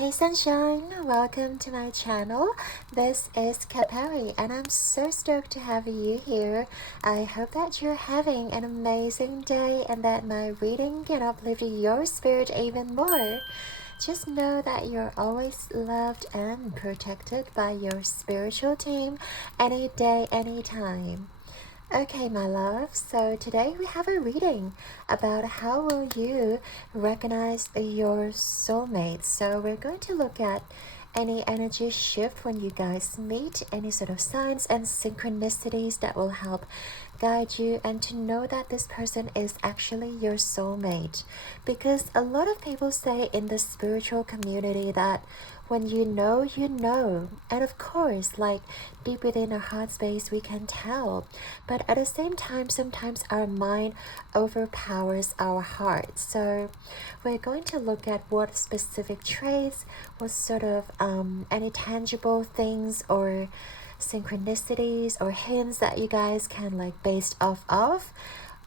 Hey sunshine, welcome to my channel. This is Capari and I'm so stoked to have you here. I hope that you're having an amazing day and that my reading can uplift your spirit even more. Just know that you're always loved and protected by your spiritual team any day, anytime. Okay, my love, so today we have a reading about how will you recognize your soulmate. So we're going to look at any energy shift when you guys meet, any sort of signs and synchronicities that will help guide you, and to know that this person is actually your soulmate. Because a lot of people say in the spiritual community that when you know, you know. And of course, like deep within our heart space, we can tell. But at the same time, sometimes our mind overpowers our heart. So we're going to look at what specific traits, what sort of any tangible things or synchronicities or hints that you guys can like base off of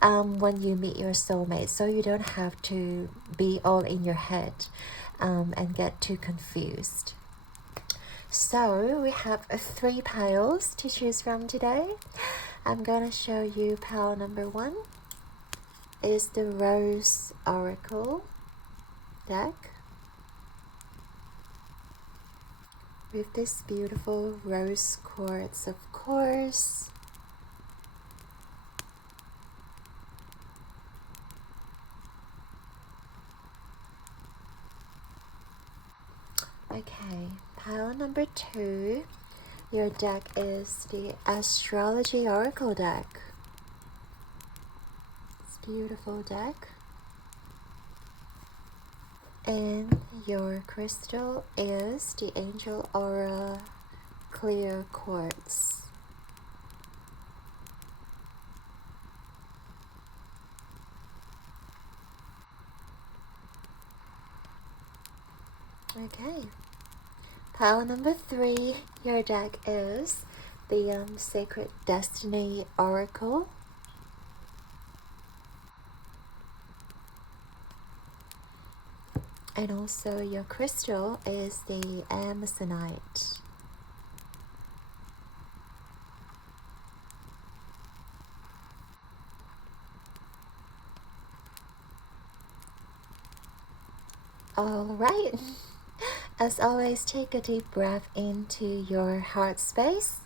when you meet your soulmate, so you don't have to be all in your head and get too confused. So we have 3 piles to choose from today. I'm gonna show you pile number 1 is the Rose Oracle deck with this beautiful rose quartz, of course. Okay, pile number 2, your deck is the Astrology Oracle deck. It's a beautiful deck. And your crystal is the Angel Aura Clear Quartz. Okay. Pile number 3, your deck is the Sacred Destiny Oracle. And also your crystal is the Amazonite. Alright. As always, take a deep breath into your heart space.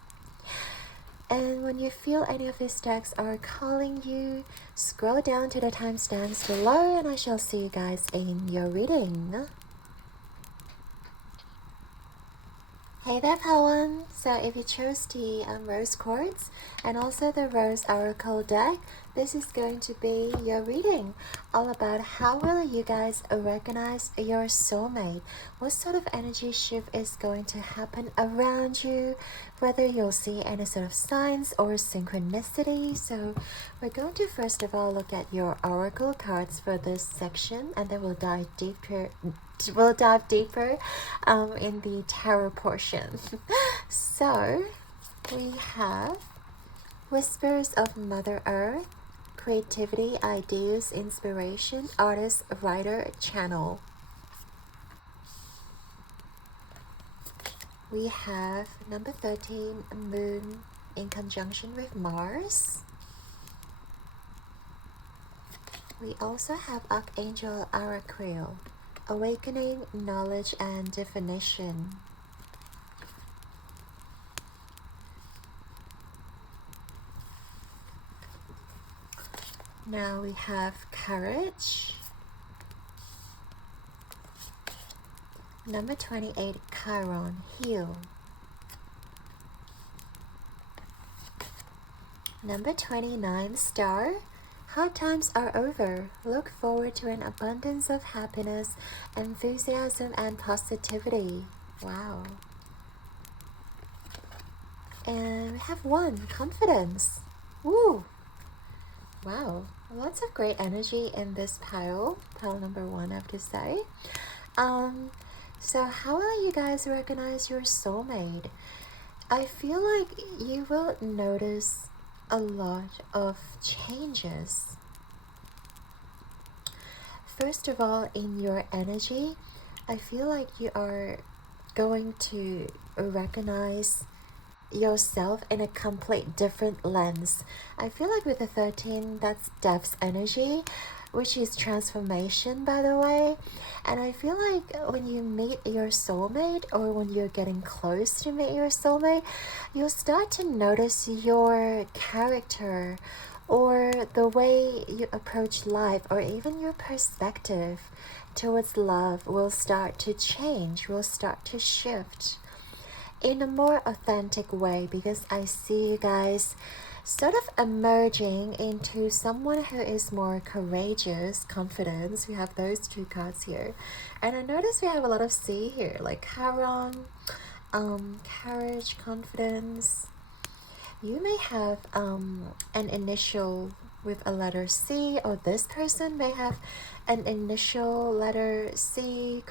And when you feel any of these decks are calling you, scroll down to the timestamps below and I shall see you guys in your reading. Hey there, Pawan! So if you chose the Rose Quartz and also the Rose Oracle deck, this is going to be your reading, all about how will you guys recognize your soulmate, what sort of energy shift is going to happen around you, whether you'll see any sort of signs or synchronicity. So we're going to first of all look at your oracle cards for this section, and then we'll dive deeper in the tarot portion. So we have Whispers of Mother Earth, creativity, ideas, inspiration, artist, writer, channel. We have number 13, Moon in conjunction with Mars. We also have Archangel Araquil, awakening, knowledge and definition. Now we have courage. Number 28, Chiron, heal. Number 29, star. Hard times are over. Look forward to an abundance of happiness, enthusiasm, and positivity. Wow. And we have 1, confidence. Woo! Wow, lots of great energy in this pile number 1, I have to say. So how will you guys recognize your soulmate? I feel like you will notice a lot of changes. First of all, in your energy, I feel like you are going to recognize yourself in a complete different lens. I feel like with the 13, that's death's energy, which is transformation, by the way. And I feel like when you meet your soulmate, or when you're getting close to meet your soulmate, you'll start to notice your character, or the way you approach life, or even your perspective towards love will start to change, will start to shift in a more authentic way, because I see you guys sort of emerging into someone who is more courageous, confidence. We have those two cards here, and I notice we have a lot of C here, like Charon, courage, confidence. You may have an initial with a letter C, or this person may have an initial letter C.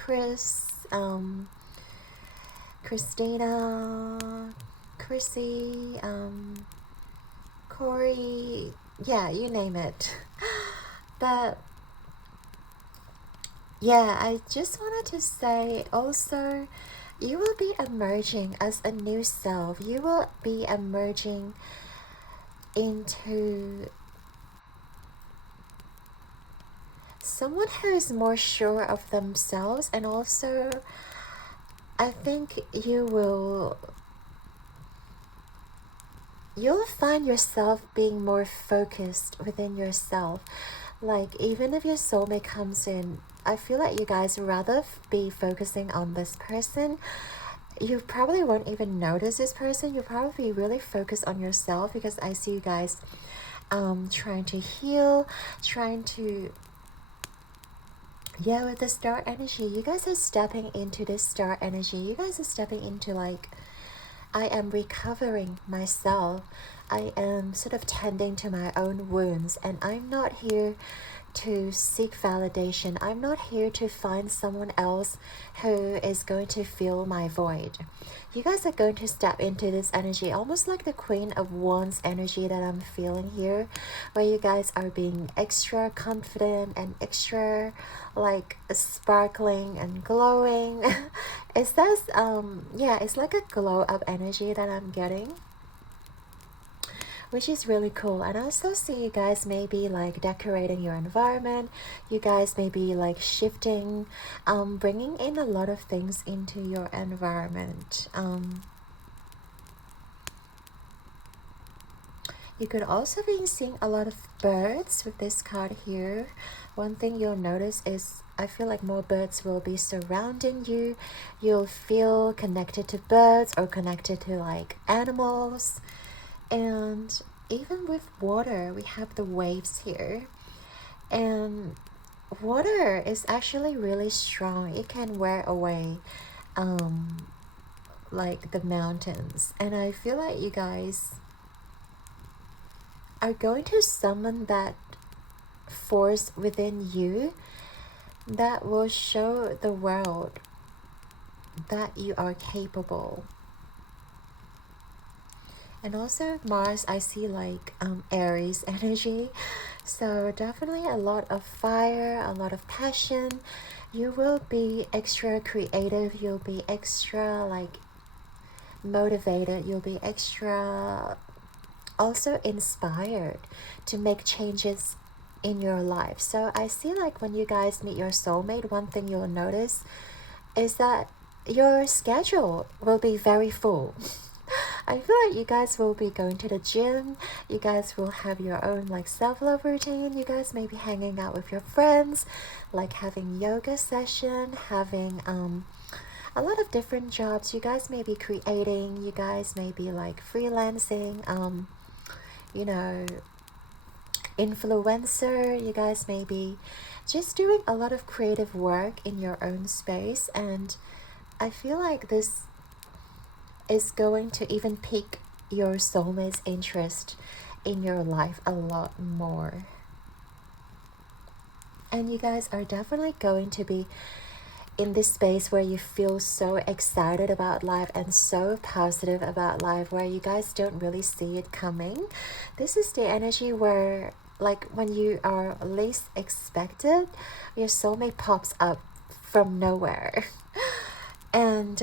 Christina, Chrissy, Corey, yeah, you name it. But yeah, I just wanted to say also, you will be emerging as a new self. You will be emerging into someone who is more sure of themselves, and also I think you'll find yourself being more focused within yourself. Like, even if your soulmate comes in, I feel like you guys rather be focusing on this person. You probably won't even notice this person. You'll probably be really focused on yourself, because I see you guys trying to heal, trying to, yeah, with the star energy, you guys are stepping into this star energy. You guys are stepping into, like, I am recovering myself. I am sort of tending to my own wounds, and I'm not here to seek validation. I'm not here to find someone else who is going to fill my void. You guys are going to step into this energy, almost like the Queen of Wands energy that I'm feeling here, where you guys are being extra confident and extra, like, sparkling and glowing. It says, yeah, it's like a glow up energy that I'm getting, which is really cool. And I also see you guys maybe like decorating your environment. You guys may be like shifting, bringing in a lot of things into your environment. You could also be seeing a lot of birds with this card here. One thing you'll notice is I feel like more birds will be surrounding you. You'll feel connected to birds, or connected to like animals. And even with water, we have the waves here. And water is actually really strong. It can wear away like the mountains. And I feel like you guys are going to summon that force within you that will show the world that you are capable. And also Mars, I see like Aries energy, so definitely a lot of fire, a lot of passion. You will be extra creative, you'll be extra like motivated, you'll be extra also inspired to make changes in your life. So I see like when you guys meet your soulmate, one thing you'll notice is that your schedule will be very full. I feel like you guys will be going to the gym. You guys will have your own like self-love routine. You guys may be hanging out with your friends, like having yoga session, having a lot of different jobs. You guys may be creating. You guys may be like freelancing. You know, influencer. You guys may be just doing a lot of creative work in your own space, and I feel like this is going to even pique your soulmate's interest in your life a lot more. And you guys are definitely going to be in this space where you feel so excited about life and so positive about life, where you guys don't really see it coming. This is the energy where, like, when you are least expected, your soulmate pops up from nowhere. And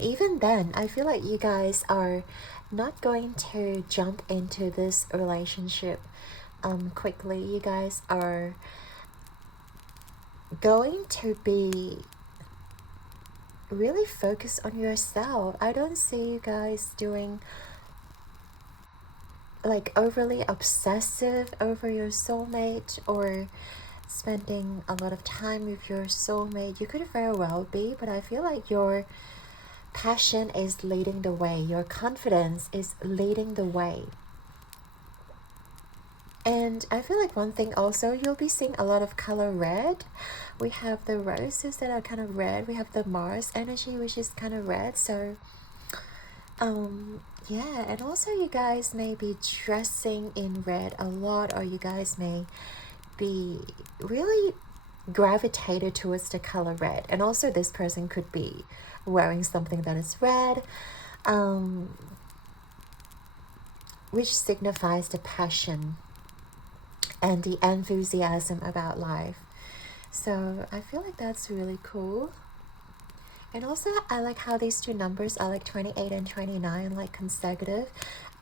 even then, I feel like you guys are not going to jump into this relationship quickly. You guys are going to be really focused on yourself. I don't see you guys doing like overly obsessive over your soulmate or spending a lot of time with your soulmate. You could very well be, but I feel like your passion is leading the way. Your confidence is leading the way. And I feel like one thing also, you'll be seeing a lot of color red. We have the roses that are kind of red. We have the Mars energy, which is kind of red. So, yeah. And also you guys may be dressing in red a lot, or you guys may be really gravitated towards the color red. And also this person could be wearing something that is red, which signifies the passion and the enthusiasm about life. So I feel like that's really cool. And also I like how these two numbers are like 28 and 29, like consecutive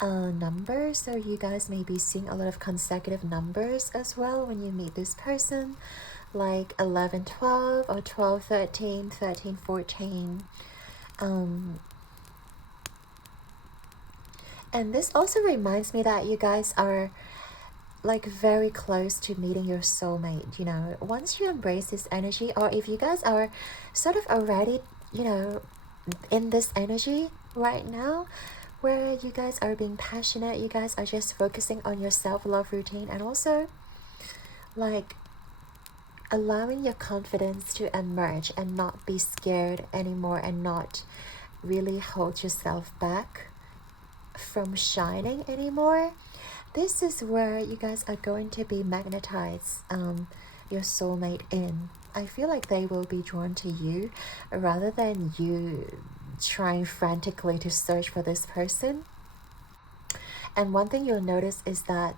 numbers. So you guys may be seeing a lot of consecutive numbers as well when you meet this person, like 11 12 or 12 13 13 14. And this also reminds me that you guys are like very close to meeting your soulmate. You know, once you embrace this energy, or if you guys are sort of already, you know, in this energy right now, where you guys are being passionate, you guys are just focusing on your self-love routine, and also like allowing your confidence to emerge and not be scared anymore, and not really hold yourself back from shining anymore. This is where you guys are going to be magnetized your soulmate in. I feel like they will be drawn to you rather than you trying frantically to search for this person. And one thing you'll notice is that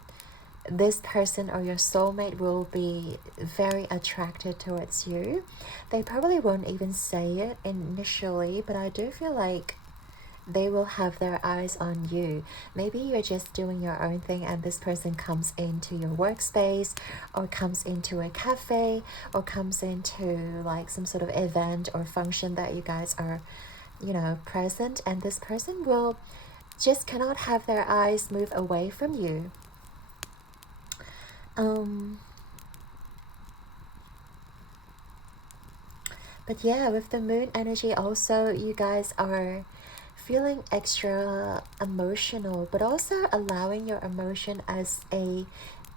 this person or your soulmate will be very attracted towards you. They probably won't even say it initially, but I do feel like they will have their eyes on you. Maybe you're just doing your own thing and this person comes into your workspace, or comes into a cafe, or comes into like some sort of event or function that you guys are, you know, present, and this person will just cannot have their eyes move away from you. But yeah, with the moon energy also, you guys are feeling extra emotional, but also allowing your emotion as a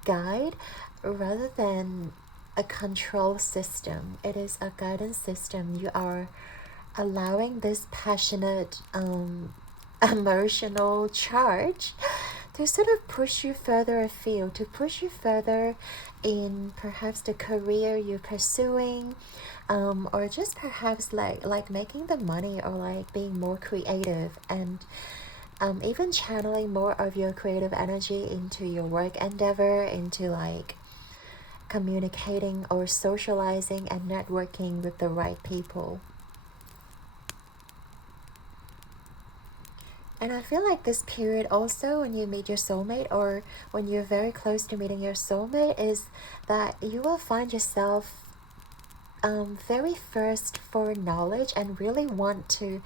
guide rather than a control system. It is a guidance system. You are allowing this passionate emotional charge to sort of push you further afield, to push you further in perhaps the career you're pursuing, or just perhaps like making the money, or like being more creative, and even channeling more of your creative energy into your work endeavor, into like communicating or socializing and networking with the right people. And I feel like this period also, when you meet your soulmate, or when you're very close to meeting your soulmate, is that you will find yourself very thirst for knowledge, and really want to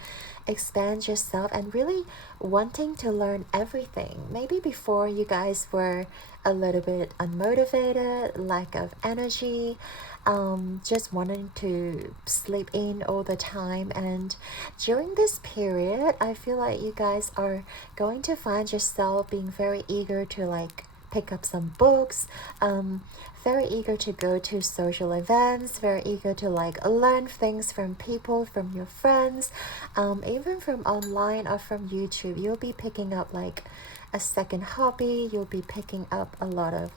expand yourself, and really wanting to learn everything. Maybe before you guys were a little bit unmotivated, lack of energy, just wanting to sleep in all the time. And during this period, I feel like you guys are going to find yourself being very eager to like pick up some books, very eager to go to social events, very eager to like learn things from people, from your friends, even from online or from YouTube. You'll be picking up like a second hobby. You'll be picking up a lot of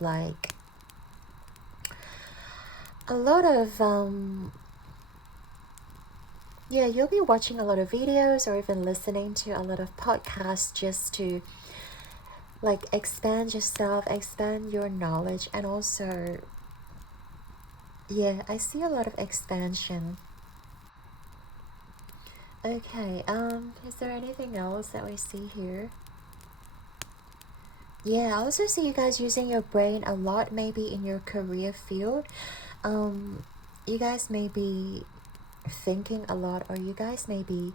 yeah, you'll be watching a lot of videos, or even listening to a lot of podcasts, just to like expand yourself, expand your knowledge, and also Yeah, I see a lot of expansion. Okay, is there anything else that we see here? Yeah, I also see you guys using your brain a lot, maybe in your career field. You guys may be thinking a lot, or you guys may be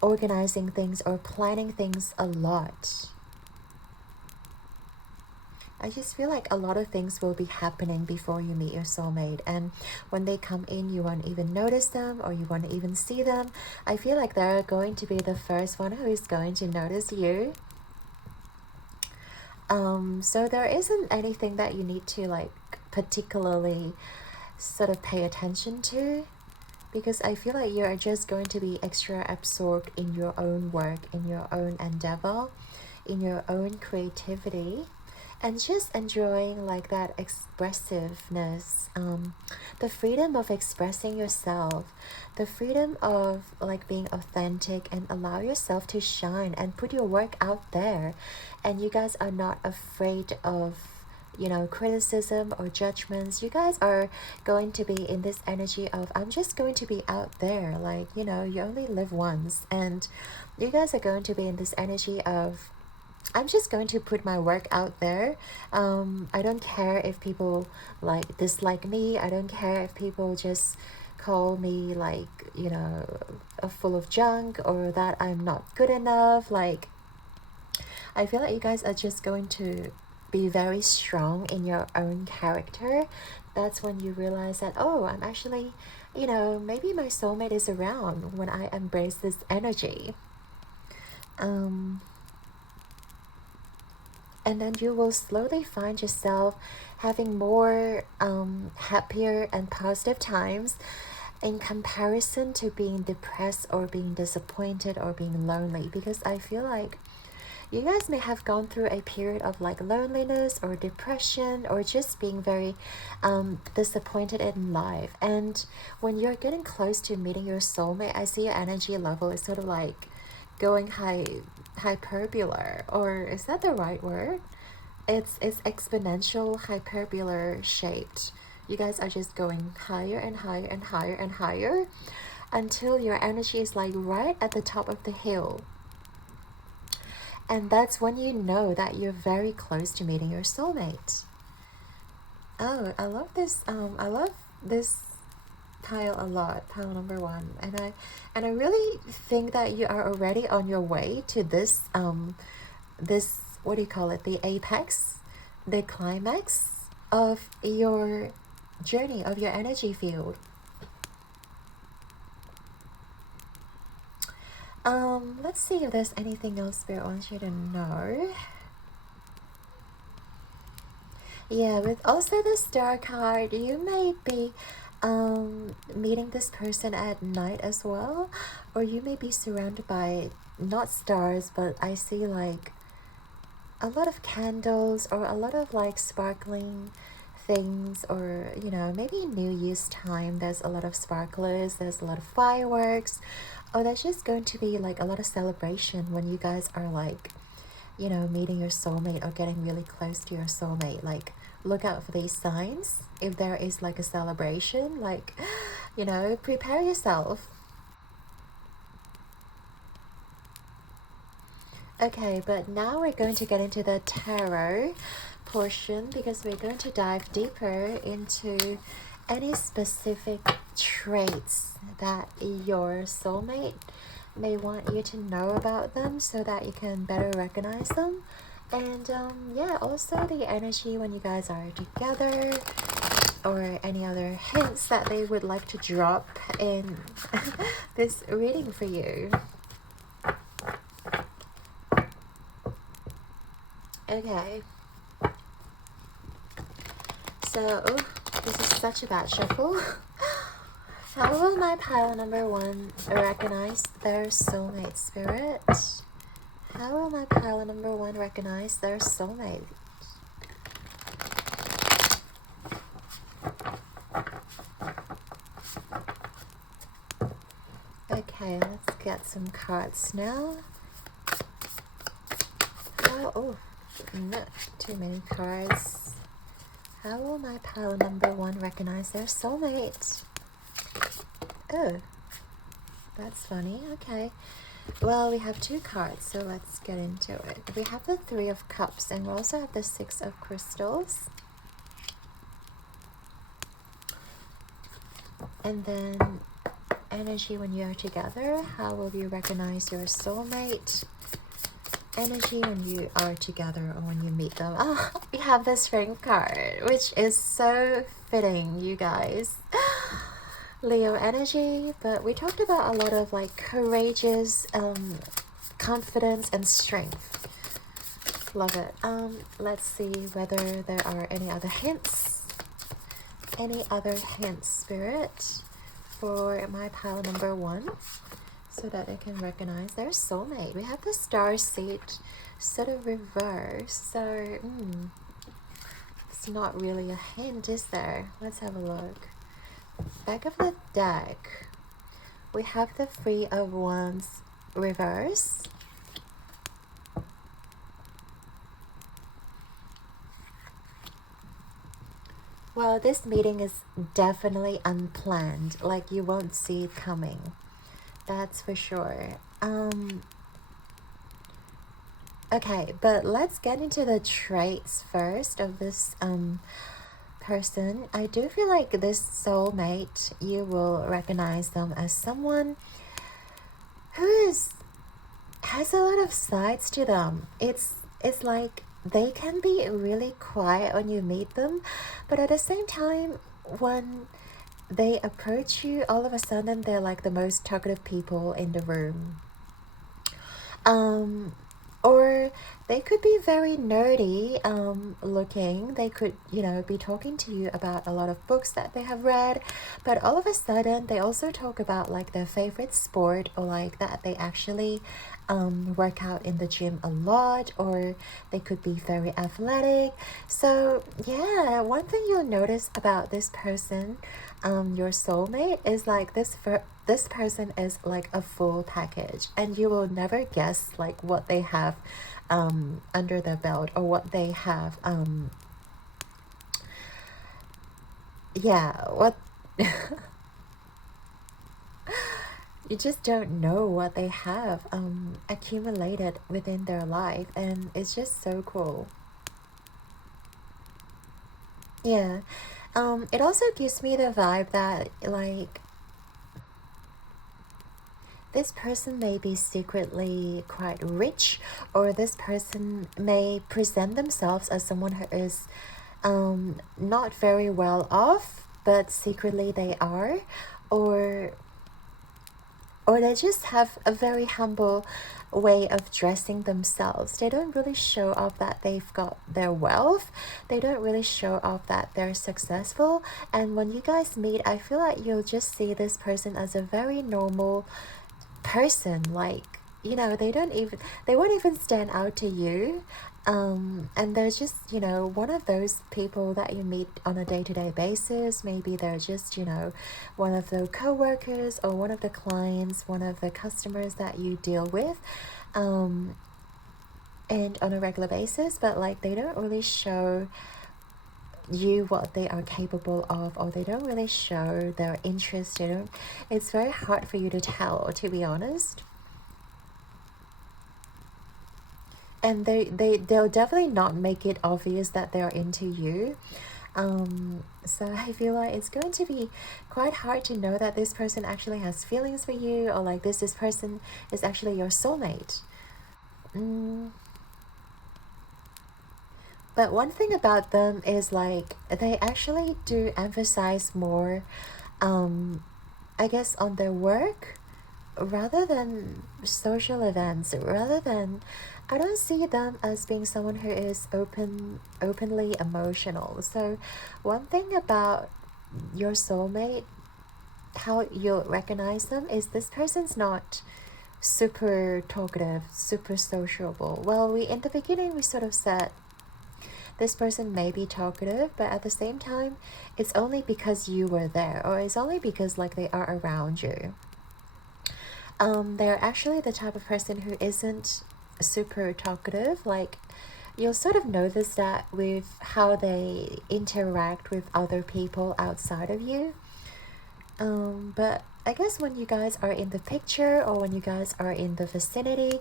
organizing things or planning things a lot. I just feel like a lot of things will be happening before you meet your soulmate, and when they come in, you won't even notice them or you won't even see them. I feel like they're going to be the first one who is going to notice you. So there isn't anything that you need to like particularly sort of pay attention to, because I feel like you're just going to be extra absorbed in your own work, in your own endeavor, in your own creativity, and just enjoying like that expressiveness, the freedom of expressing yourself, the freedom of like being authentic and allow yourself to shine and put your work out there. And you guys are not afraid of, you know, criticism or judgments. You guys are going to be in this energy of, I'm just going to be out there, like, you know, you only live once. And you guys are going to be in this energy of, I'm just going to put my work out there. I don't care if people like dislike me. I don't care if people just call me like, you know, a full of junk, or that I'm not good enough. Like, I feel like you guys are just going to be very strong in your own character. That's when you realize that, oh, I'm actually, you know, maybe my soulmate is around when I embrace this energy. And then you will slowly find yourself having more happier and positive times in comparison to being depressed or being disappointed or being lonely. Because I feel like you guys may have gone through a period of like loneliness or depression, or just being very disappointed in life. And when you're getting close to meeting your soulmate, I see your energy level is sort of like going hyperbolar, or is that the right word? It's exponential hyperbolar shaped. You guys are just going higher and higher and higher and higher until your energy is like right at the top of the hill. And that's when you know that you're very close to meeting your soulmate. Oh, I love this. I love this pile a lot, pile number one. And I really think that you are already on your way to this this, what do you call it, the apex, the climax of your journey, of your energy field. Let's see if there's anything else Spirit wants you to know. Yeah, with also the Star card, you may be meeting this person at night as well, or you may be surrounded by not stars, but I see like a lot of candles or a lot of like sparkling things, or you know, maybe New Year's time there's a lot of sparklers, there's a lot of fireworks, or there's just going to be like a lot of celebration when you guys are like, you know, meeting your soulmate or getting really close to your soulmate. Like, look out for these signs. If there is like a celebration, like, you know, prepare yourself. Okay, but now we're going to get into the tarot portion, because we're going to dive deeper into any specific traits that your soulmate may want you to know about them, so that you can better recognize them. And yeah, also the energy when you guys are together, or any other hints that they would like to drop in this reading for you. Okay, so this is such a bad shuffle. How will my pile number one recognize their soulmate, Spirit? How will my pile number one recognize their soulmate? Okay, let's get some cards now. Oh, not too many cards. How will my pile number 1 recognize their soulmate? Oh, that's funny. Okay. Well, we have 2 cards, so let's get into it. We have the 3 of Cups, and we also have the 6 of Crystals. And then energy when you are together. How will you recognize your soulmate? Energy when you are together or when you meet them. Oh, we have the Strength card, which is so fitting, you guys. Leo energy, but we talked about a lot of like courageous confidence and strength. Love it. Let's see whether there are any other hints. Any other hints, Spirit, for my pile number 1, so that I can recognize their soulmate. We have the Star Seed sort of reverse, so it's not really a hint, is there? Let's have a look. Back of the deck, we have the 3 of Wands reverse. Well, this meeting is definitely unplanned, like you won't see it coming. That's for sure. Okay, but let's get into the traits first of this person. I do feel like this soulmate, you will recognize them as someone who has a lot of sides to them. It's like they can be really quiet when you meet them, but at the same time, when they approach you, all of a sudden they're like the most talkative people in the room. Or they could be very nerdy looking. They could, you know, be talking to you about a lot of books that they have read, but all of a sudden they also talk about like their favorite sport, or like that they actually work out in the gym a lot, or they could be very athletic. So yeah, one thing you'll notice about this person, your soulmate, is like this person is like a full package, and you will never guess like what they have under their belt, or what they have what you just don't know what they have accumulated within their life, and it's just so cool. Yeah. It also gives me the vibe that like this person may be secretly quite rich, or this person may present themselves as someone who is not very well off, but secretly they are, or they just have a very humble way of dressing themselves. They don't really show off that they've got their wealth. They don't really show off that they're successful. And when you guys meet, I feel like you'll just see this person as a very normal person. Like, you know, they won't even stand out to you. And they're just, you know, one of those people that you meet on a day-to-day basis. Maybe they're just, you know, one of the co-workers, or one of the clients, one of the customers that you deal with and on a regular basis, but like they don't really show you what they are capable of, or they don't really show their interest. It's very hard for you to tell, to be honest. And they'll definitely not make it obvious that they're into you. So I feel like it's going to be quite hard to know that this person actually has feelings for you, or like this person is actually your soulmate. But one thing about them is like they actually do emphasize more, I guess, on their work rather than social events. I don't see them as being someone who is openly emotional. So one thing about your soulmate, how you'll recognize them, is this person's not super talkative, super sociable. Well, in the beginning we sort of said this person may be talkative, but at the same time it's only because you were there, or it's only because like they are around you. They're actually the type of person who isn't super talkative. Like you'll sort of notice that with how they interact with other people outside of you. But I guess when you guys are in the picture, or when you guys are in the vicinity,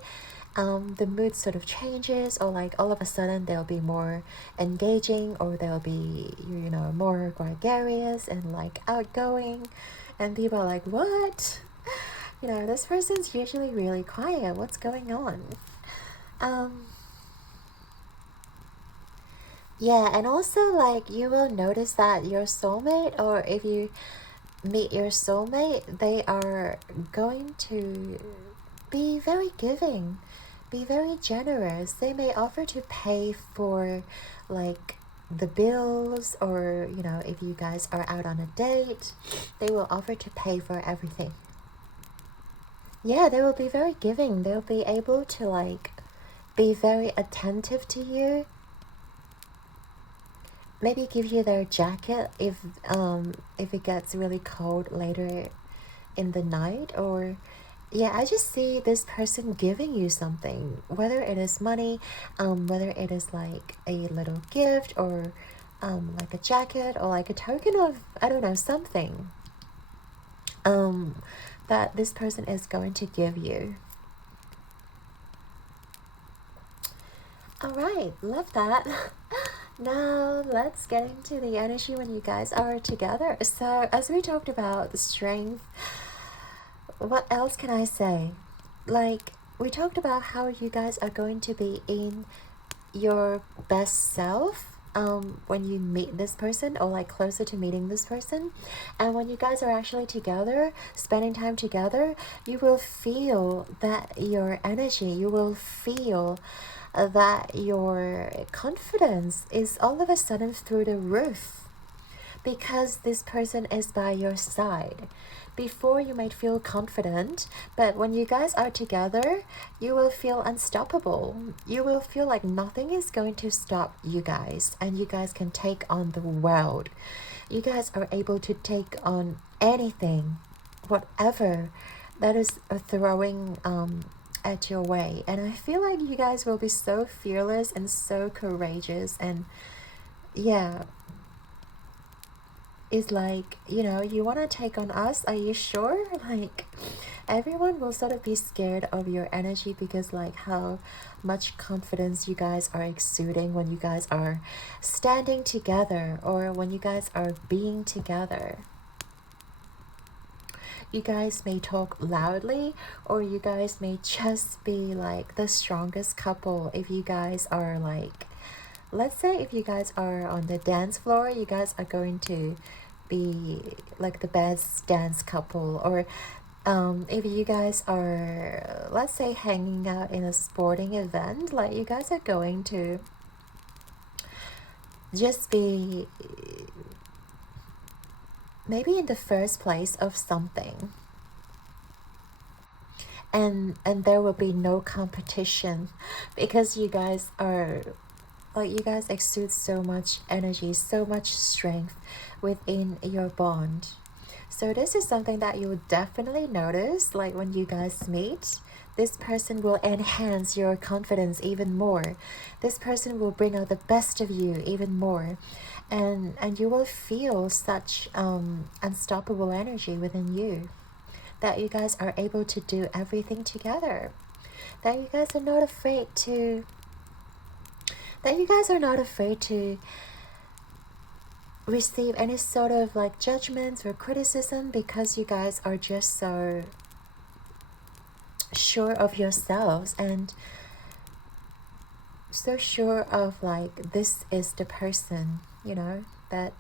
the mood sort of changes, or like all of a sudden they'll be more engaging, or they'll be, you know, more gregarious and like outgoing, and people are like, what? You know, this person's usually really quiet, what's going on? Yeah, and also like you will notice that your soulmate, or if you meet your soulmate, they are going to be very giving, be very generous. They may offer to pay for like the bills, or you know, if you guys are out on a date, they will offer to pay for everything. Yeah, they will be very giving. They'll be able to like be very attentive to you. Maybe give you their jacket if it gets really cold later in the night. Or yeah, I just see this person giving you something, whether it is money, whether it is like a little gift, or like a jacket, or like a token of, I don't know, something that this person is going to give you. All right, love that. Now let's get into the energy when you guys are together. So as we talked about the strength, what else can I say? Like, we talked about how you guys are going to be in your best self when you meet this person, or like closer to meeting this person. And when you guys are actually together, spending time together, you will feel that your energy, you will feel that your confidence is all of a sudden through the roof, because this person is by your side. Before, you might feel confident, but when you guys are together, you will feel unstoppable. You will feel like nothing is going to stop you guys, and you guys can take on the world. You guys are able to take on anything, whatever that is throwing at your way. And I feel like you guys will be so fearless and so courageous. And yeah, it's like, you know, you want to take on us, are you sure? Like, everyone will sort of be scared of your energy, because like how much confidence you guys are exuding when you guys are standing together, or when you guys are being together. You guys may talk loudly, or you guys may just be like the strongest couple. If you guys are like, let's say if you guys are on the dance floor, you guys are going to be like the best dance couple. Or if you guys are, let's say, hanging out in a sporting event, like you guys are going to just be maybe in the first place of something. And there will be no competition, because you guys are like, you guys exude so much energy, so much strength within your bond. So this is something that you will definitely notice, like when you guys meet. This person will enhance your confidence even more. This person will bring out the best of you even more. And you will feel such unstoppable energy within you, that you guys are able to do everything together. That you guys are not afraid to receive any sort of like judgments or criticism, because you guys are just so sure of yourselves, and so sure of like, this is the person, you know, that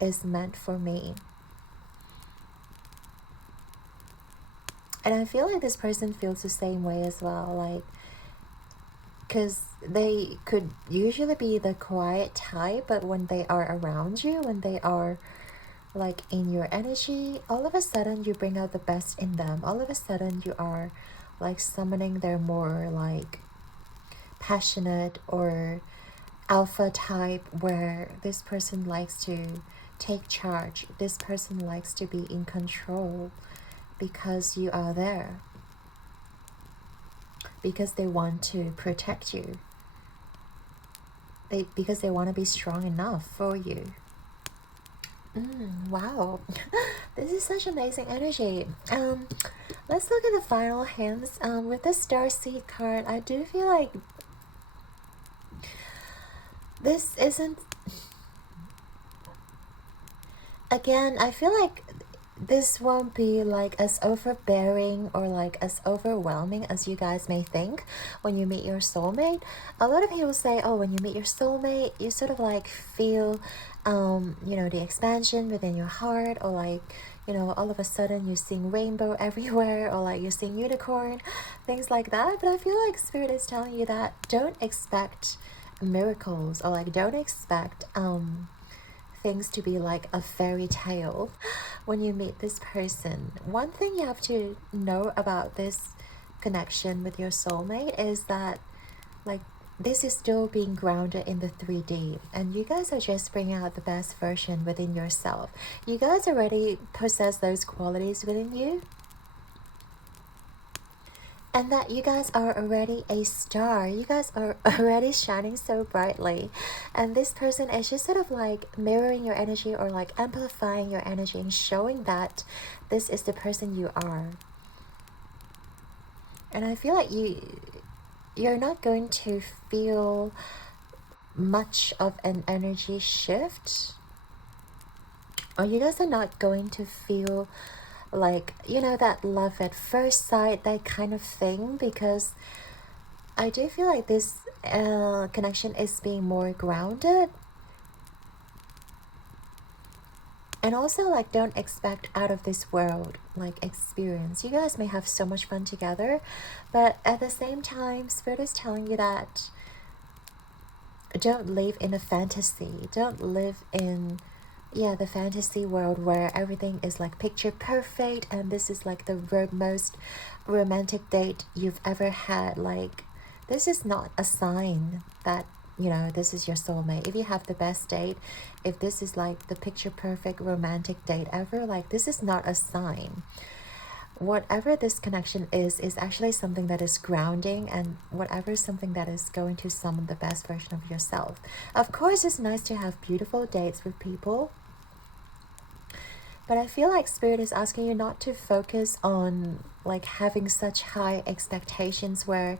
is meant for me. And I feel like this person feels the same way as well, like, because they could usually be the quiet type, but when they are around you, when they are like in your energy, all of a sudden you bring out the best in them. All of a sudden you are like summoning their more like passionate or alpha type, where this person likes to take charge. This person likes to be in control, because you are there, because they want to protect you. because they want to be strong enough for you. Wow. This is such amazing energy. Let's look at the final hints. With the Starseed card, I do feel like this isn't... Again, I feel like this won't be like as overbearing or like as overwhelming as you guys may think when you meet your soulmate. A lot of people say, oh, when you meet your soulmate, you sort of like feel, you know, the expansion within your heart, or like, you know, all of a sudden you're seeing rainbow everywhere, or like you're seeing unicorn, things like that. But I feel like Spirit is telling you that don't expect miracles, or like don't expect, things to be like a fairy tale when you meet this person. One thing you have to know about this connection with your soulmate is that, like, this is still being grounded in the 3D, and you guys are just bringing out the best version within yourself. You guys already possess those qualities within you, and that you guys are already a star. You guys are already shining so brightly, and this person is just sort of like mirroring your energy, or like amplifying your energy, and showing that this is the person you are. And I feel like you're not going to feel much of an energy shift, or you guys are not going to feel like, you know, that love at first sight, that kind of thing, because I do feel like this connection is being more grounded. And also, like, don't expect out of this world like experience. You guys may have so much fun together, but at the same time, Spirit is telling you that don't live in a fantasy. Don't live in, yeah, the fantasy world where everything is like picture perfect, and this is like the most romantic date you've ever had. Like, this is not a sign that, you know, this is your soulmate. If you have the best date, if this is like the picture perfect romantic date ever, like, this is not a sign. Whatever this connection is actually something that is grounding, and whatever is something that is going to summon the best version of yourself. Of course, it's nice to have beautiful dates with people, but I feel like Spirit is asking you not to focus on like having such high expectations where,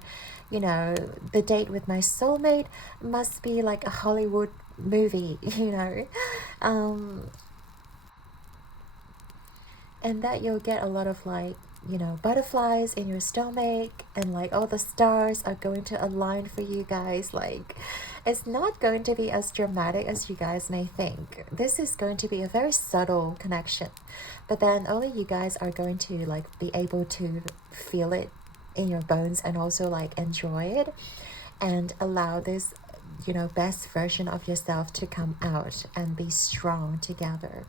you know, the date with my soulmate must be like a Hollywood movie, you know. And that you'll get a lot of, like, you know, butterflies in your stomach, and like all the stars are going to align for you guys. Like, it's not going to be as dramatic as you guys may think. This is going to be a very subtle connection, but then only you guys are going to like be able to feel it in your bones, and also like enjoy it, and allow this, you know, best version of yourself to come out and be strong together.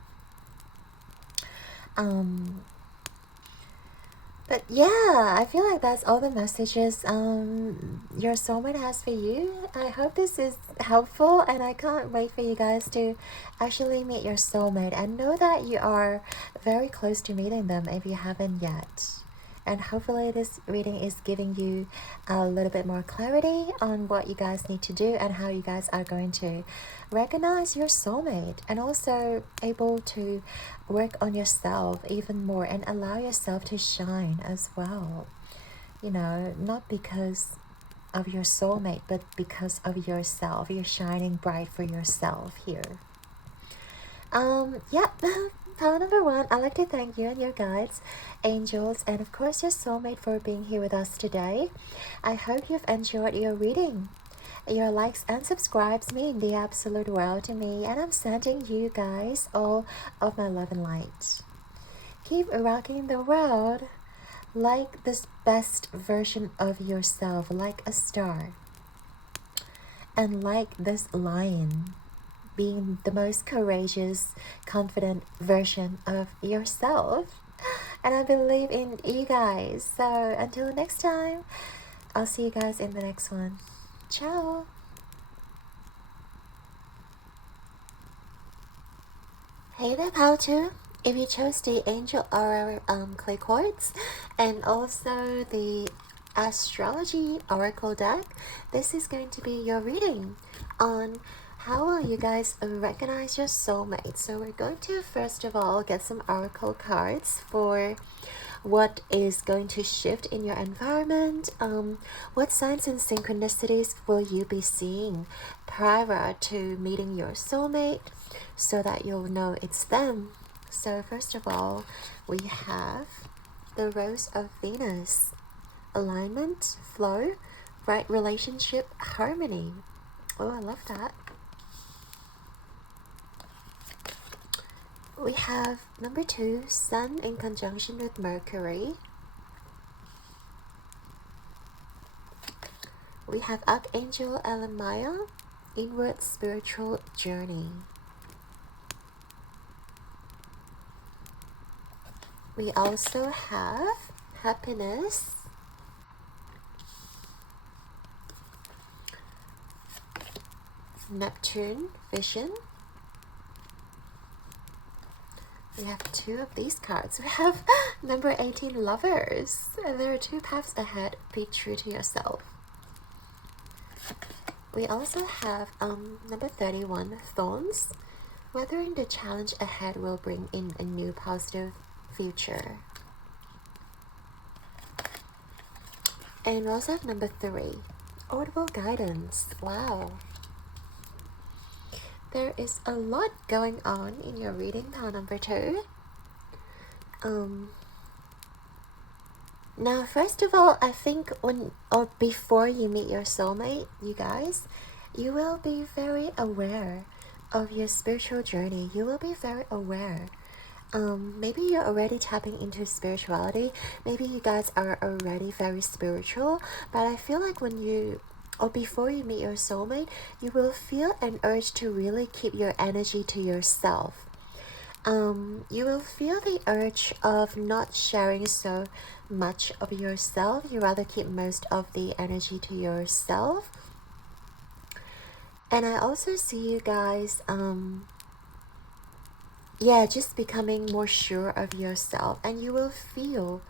But yeah, I feel like that's all the messages your soulmate has for you. I hope this is helpful, and I can't wait for you guys to actually meet your soulmate, and know that you are very close to meeting them if you haven't yet. And hopefully this reading is giving you a little bit more clarity on what you guys need to do, and how you guys are going to recognize your soulmate, and also able to work on yourself even more, and allow yourself to shine as well. You know, not because of your soulmate, but because of yourself. You're shining bright for yourself here. Yeah. Pile number one, I'd like to thank you and your guides, angels, and of course your soulmate for being here with us today. I hope you've enjoyed your reading. Your likes and subscribes mean the absolute world to me, and I'm sending you guys all of my love and light. Keep rocking the world like this best version of yourself, like a star, and like this lion, being the most courageous, confident version of yourself. And I believe in you guys. So until next time, I'll see you guys in the next one. Ciao. Hey there, Pal 2. If you chose the Angel Aura clay quartz, and also the astrology oracle deck. This is going to be your reading on how will you guys recognize your soulmate. So we're going to first of all get some oracle cards for what is going to shift in your environment. What signs and synchronicities will you be seeing prior to meeting your soulmate so that you'll know it's them. So first of all, we have the Rose of Venus. Alignment, flow, right relationship, harmony. Oh, I love that. We have number 2, Sun in conjunction with Mercury. We have Archangel Elemiah, inward spiritual journey. We also have happiness, Neptune, vision. We have 2 of these cards. We have number 18, lovers. There are 2 paths ahead. Be true to yourself. We also have number 31, thorns. Weathering the challenge ahead will bring in a new positive future. And we also have number 3, audible guidance. Wow. There is a lot going on in your reading pile number 2. Now, first of all, I think when or before you meet your soulmate, you guys, you will be very aware of your spiritual journey. You will be very aware. Maybe you're already tapping into spirituality. Maybe you guys are already very spiritual. But I feel like when you or before you meet your soulmate, you will feel an urge to really keep your energy to yourself. You will feel the urge of not sharing so much of yourself. You rather keep most of the energy to yourself. And I also see you guys, just becoming more sure of yourself. And you will feel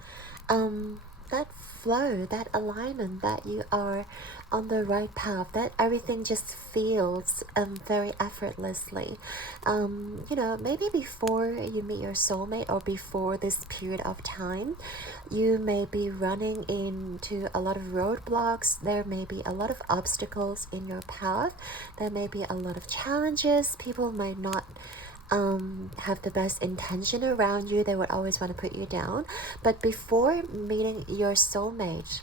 that flow, that alignment, that you are on the right path, that everything just feels very effortlessly. Maybe before you meet your soulmate or before this period of time, you may be running into a lot of roadblocks. There may be a lot of obstacles in your path. There may be a lot of challenges. People might not have the best intention around you. They would always want to put you down. But before meeting your soulmate,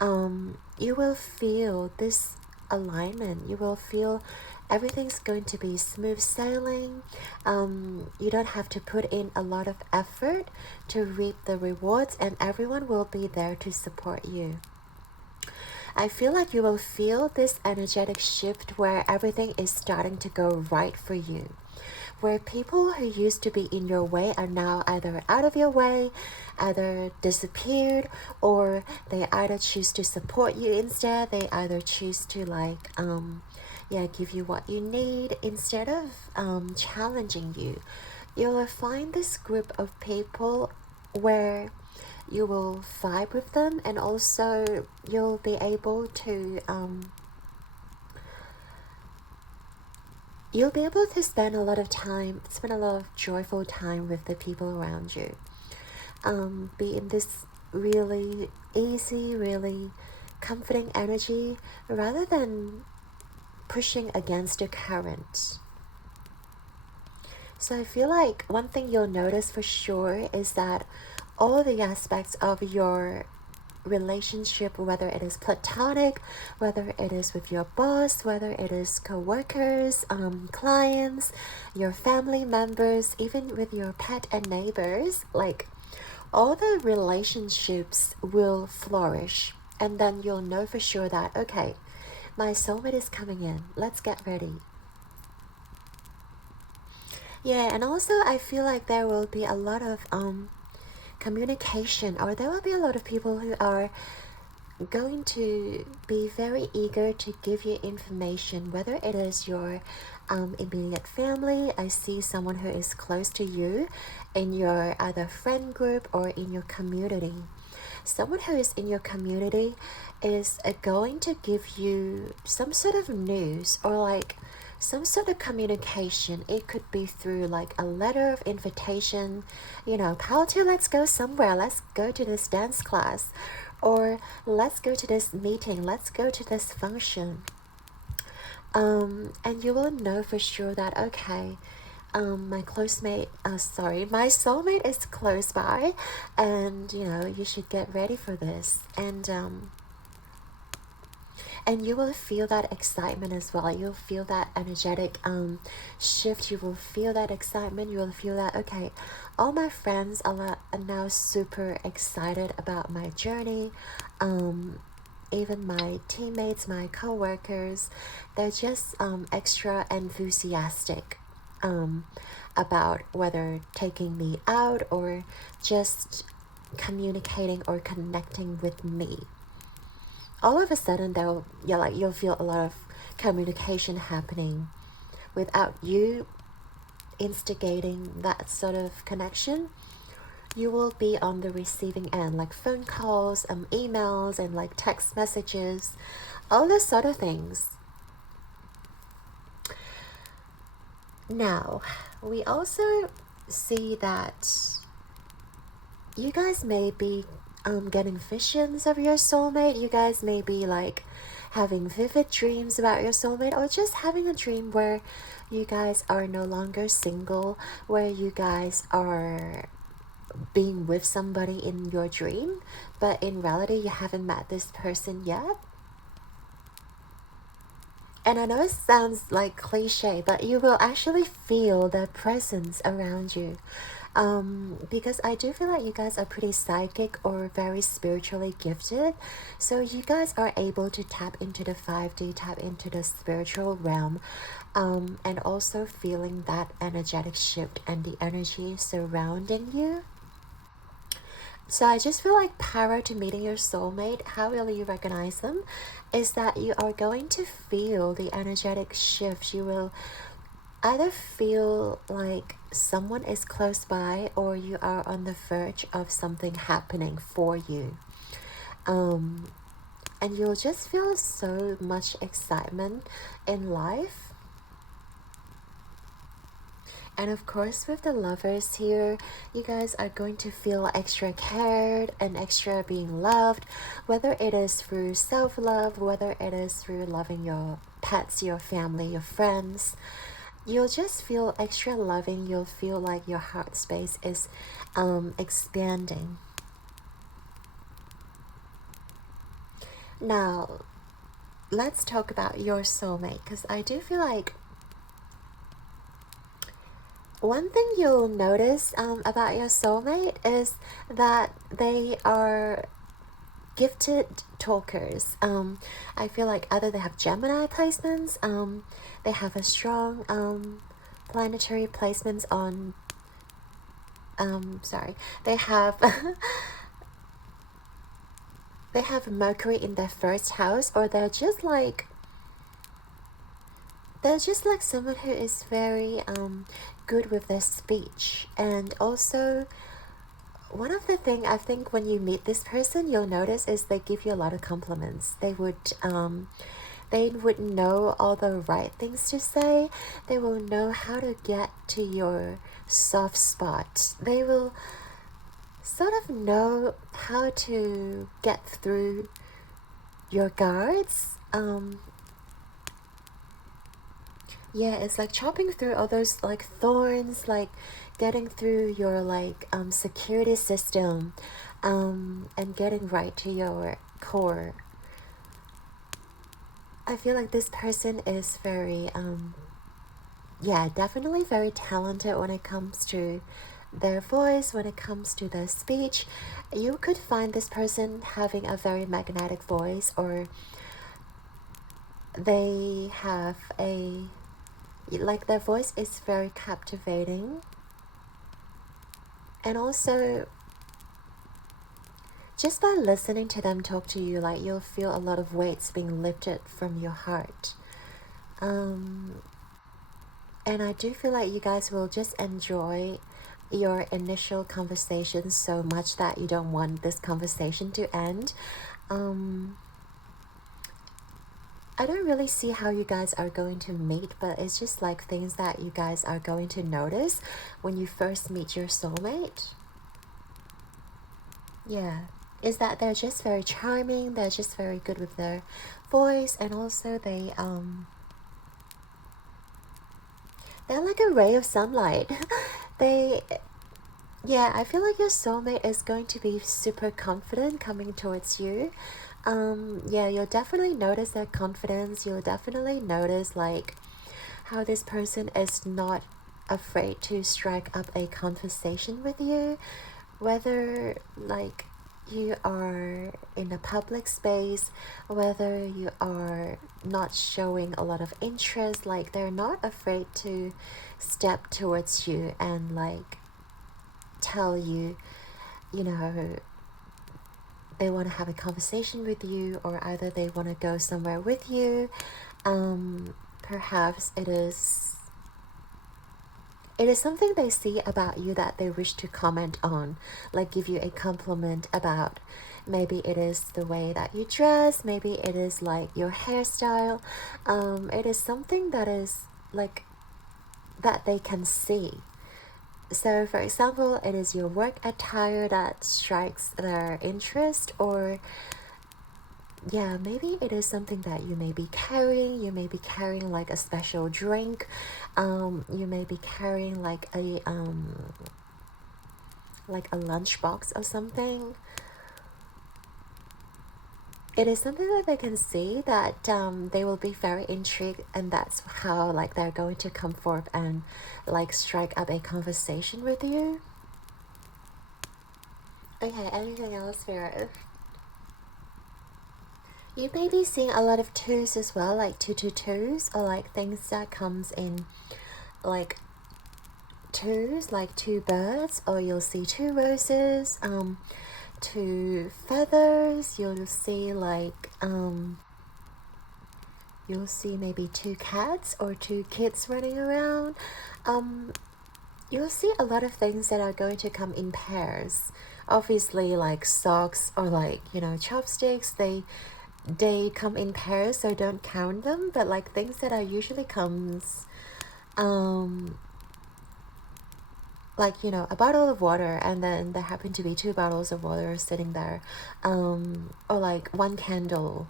you will feel this alignment. You will feel everything's going to be smooth sailing. You don't have to put in a lot of effort to reap the rewards, and everyone will be there to support you. I feel like you will feel this energetic shift where everything is starting to go right for you, where people who used to be in your way are now either out of your way, either disappeared, or they either choose to support you instead. They either choose to give you what you need instead of challenging you. You will find this group of people where you will vibe with them, and also you'll be able to spend a lot of joyful time with the people around you. Be in this really easy, really comforting energy rather than pushing against the current. So I feel like one thing you'll notice for sure is that all the aspects of your relationship, whether it is platonic, whether it is with your boss, whether it is co-workers, clients, your family members, even with your pet and neighbors, like all the relationships will flourish. And then you'll know for sure that, okay, my soulmate is coming in, let's get ready. And also I feel like there will be a lot of communication, or there will be a lot of people who are going to be very eager to give you information, whether it is your immediate family. I see someone who is close to you in your either friend group or in your community. Someone who is in your community is going to give you some sort of news or like some sort of communication. It could be through like a letter of invitation, you know, how to let's go somewhere, let's go to this dance class, or let's go to this meeting, let's go to this function. And you will know for sure that, okay, my my soulmate is close by, and you know, you should get ready for this. And you will feel that excitement as well. You'll feel that energetic shift. You will feel that excitement. You will feel that, okay, all my friends are now super excited about my journey. Even my teammates, my co-workers, they're just extra enthusiastic about whether taking me out or just communicating or connecting with me. All of a sudden, you'll feel a lot of communication happening without you instigating that sort of connection. You will be on the receiving end, like phone calls, emails, and like text messages, all those sort of things. Now, we also see that you guys may be getting visions of your soulmate. You guys may be like having vivid dreams about your soulmate, or just having a dream where you guys are no longer single, where you guys are being with somebody in your dream, but in reality you haven't met this person yet. And I know it sounds like cliche, but you will actually feel their presence around you. Because I do feel like you guys are pretty psychic or very spiritually gifted. So you guys are able to tap into the 5D, tap into the spiritual realm, and also feeling that energetic shift and the energy surrounding you. So I just feel like prior to meeting your soulmate, how will you recognize them? Is that you are going to feel the energetic shift. You will either feel like someone is close by, or you are on the verge of something happening for you. And you'll just feel so much excitement in life. And of course, with the lovers here, you guys are going to feel extra cared and extra being loved, whether it is through self-love, whether it is through loving your pets, your family, your friends. You'll just feel extra loving. You'll feel like your heart space is expanding. Now, let's talk about your soulmate, because I do feel like one thing you'll notice about your soulmate is that they are gifted talkers. I feel like either they have Gemini placements, they have a strong planetary placements on, they have they have Mercury in their first house, or they're just like someone who is very good with their speech. And also, one of the things I think when you meet this person, you'll notice is they give you a lot of compliments. They would know all the right things to say. They will know how to get to your soft spot. They will sort of know how to get through your guards. Yeah, it's like chopping through all those like thorns, like getting through your like security system, and getting right to your core. I feel like this person is very definitely very talented when it comes to their voice, when it comes to their speech. You could find this person having a very magnetic voice, or they have their voice is very captivating. And also, just by listening to them talk to you, like you'll feel a lot of weights being lifted from your heart. And I do feel like you guys will just enjoy your initial conversation so much that you don't want this conversation to end. I don't really see how you guys are going to meet, but it's just like things that you guys are going to notice when you first meet your soulmate. Yeah, is that they're just very charming, they're just very good with their voice, and also they're like a ray of sunlight. they Yeah, I feel like your soulmate is going to be super confident coming towards you. Yeah, you'll definitely notice their confidence. You'll definitely notice like how this person is not afraid to strike up a conversation with you, whether like you are in a public space, whether you are not showing a lot of interest, like they're not afraid to step towards you and like tell you, you know, they want to have a conversation with you, or either they want to go somewhere with you. Perhaps it is something they see about you that they wish to comment on, like give you a compliment about. Maybe it is the way that you dress, maybe it is like your hairstyle. It is something that is like that they can see. So for example, it is your work attire that strikes their interest, or yeah, maybe it is something that you may be carrying. You may be carrying like a special drink. You may be carrying like a lunchbox or something. It is something that they can see that they will be very intrigued, and that's how like they're going to come forth and like strike up a conversation with you. Okay, anything else, Vera? You may be seeing a lot of twos as well, like 222s, or like things that comes in like twos, like two birds, or you'll see two roses, two feathers. You'll see like you'll see maybe two cats or two kids running around. You'll see a lot of things that are going to come in pairs. Obviously, like socks or like, you know, chopsticks, they come in pairs, so don't count them. But like things that are usually comes like, you know, a bottle of water, and then there happen to be two bottles of water sitting there, or like one candle,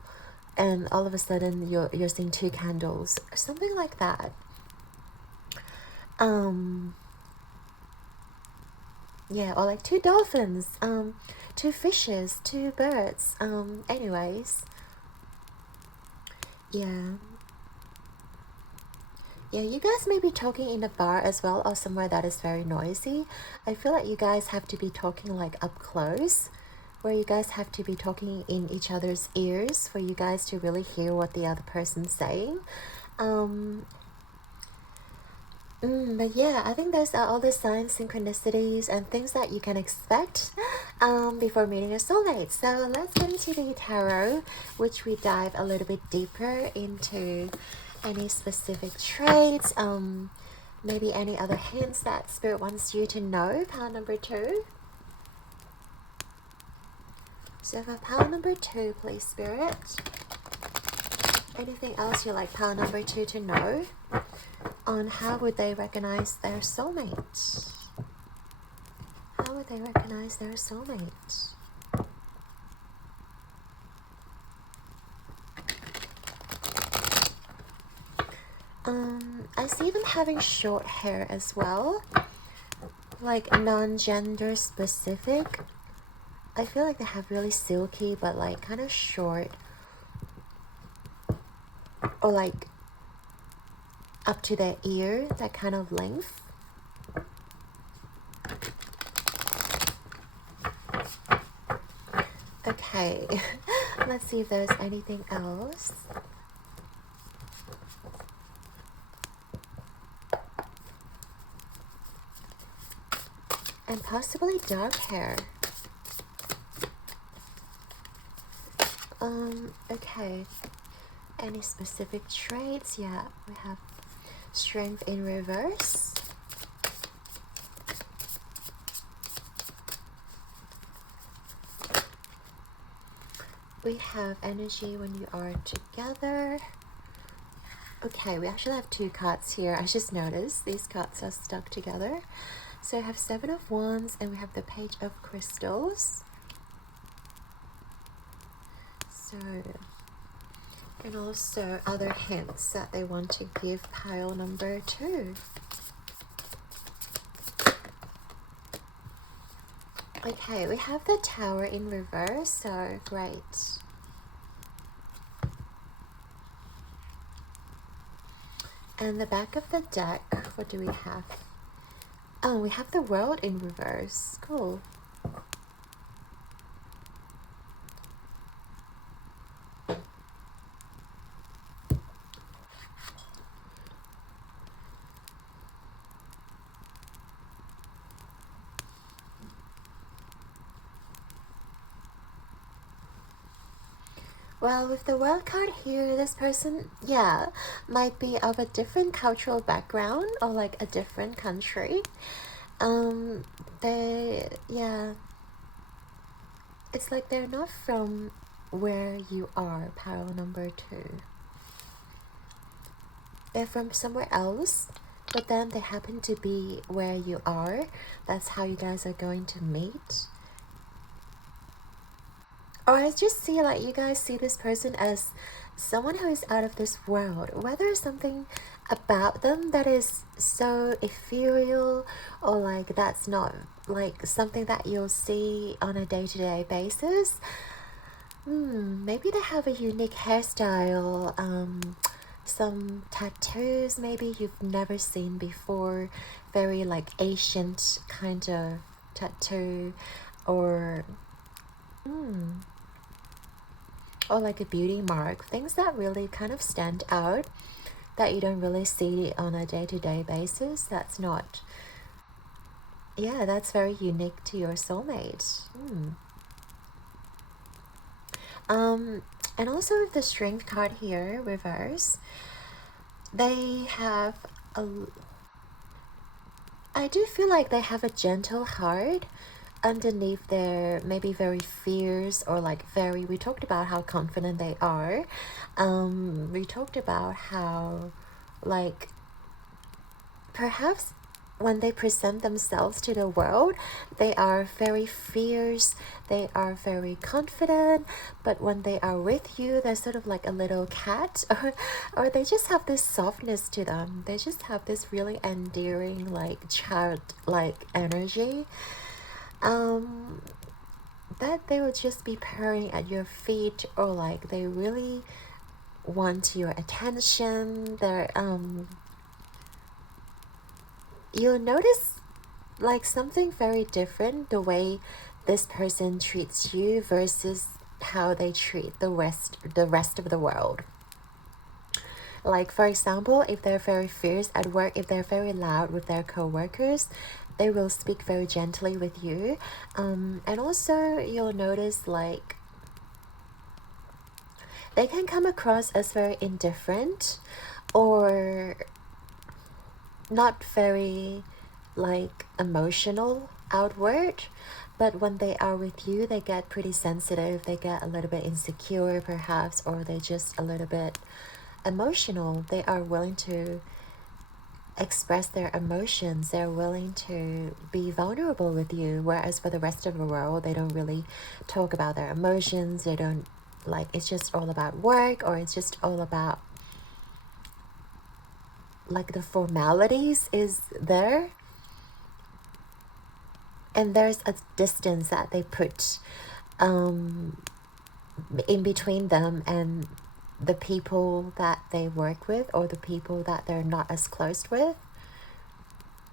and all of a sudden you're seeing two candles, or something like that. Yeah, or like two dolphins, two fishes, two birds. Anyways, yeah. Yeah, you guys may be talking in a bar as well, or somewhere that is very noisy. I feel like you guys have to be talking like up close, where you guys have to be talking in each other's ears for you guys to really hear what the other person's saying. But yeah, I think those are all the signs, synchronicities, and things that you can expect before meeting your soulmate. So let's get into the tarot, which we dive a little bit deeper into any specific traits, maybe any other hints that Spirit wants you to know. Pile number 2. So for pile number 2, please, Spirit. Anything else you like pile number 2 to know on how would they recognize their soulmate? How would they recognize their soulmate? I see them having short hair as well, like non-gender specific. I feel like they have really silky but like kind of short, or like up to their ear, that kind of length. Okay, let's see if there's anything else. And possibly dark hair. Okay. Any specific traits? Yeah, we have Strength in reverse. We have energy when you are together. Okay, we actually have 2 cards here. I just noticed these cards are stuck together. So we have 7 of Wands and we have the Page of Crystals. So, and also other hints that they want to give pile number 2. Okay, we have the Tower in reverse, so great. And the back of the deck, what do we have? Oh, we have the World in reverse. Cool. Well, with the World card here, this person, yeah, might be of a different cultural background or like a different country. Yeah, it's like they're not from where you are, pile number 2. They're from somewhere else, but then they happen to be where you are. That's how you guys are going to meet. Or I just see like you guys see this person as someone who is out of this world, whether something about them that is so ethereal or like that's not like something that you'll see on a day-to-day basis. Maybe they have a unique hairstyle, some tattoos maybe you've never seen before, very like ancient kind of tattoo, or like a beauty mark, things that really kind of stand out that you don't really see on a day-to-day basis. That's not, yeah, that's very unique to your soulmate. And also with the Strength card here, reverse, they have I do feel like they have a gentle heart underneath their maybe very fierce or like very, we talked about how confident they are. We talked about how like perhaps when they present themselves to the world, they are very fierce, they are very confident, but when they are with you, they're sort of like a little cat, or they just have this softness to them. They just have this really endearing, like childlike energy. That they would just be purring at your feet, or like they really want your attention. They're you'll notice like something very different the way this person treats you versus how they treat the rest of the world. Like for example, if they're very fierce at work, if they're very loud with their co-workers, they will speak very gently with you. And also you'll notice like they can come across as very indifferent or not very like emotional outward, but when they are with you, they get pretty sensitive, they get a little bit insecure perhaps, or they just a little bit emotional. They are willing to express their emotions, they're willing to be vulnerable with you, whereas for the rest of the world, they don't really talk about their emotions. They don't, like, it's just all about work, or it's just all about like the formalities is there, and there's a distance that they put in between them and the people that they work with, or the people that they're not as close with.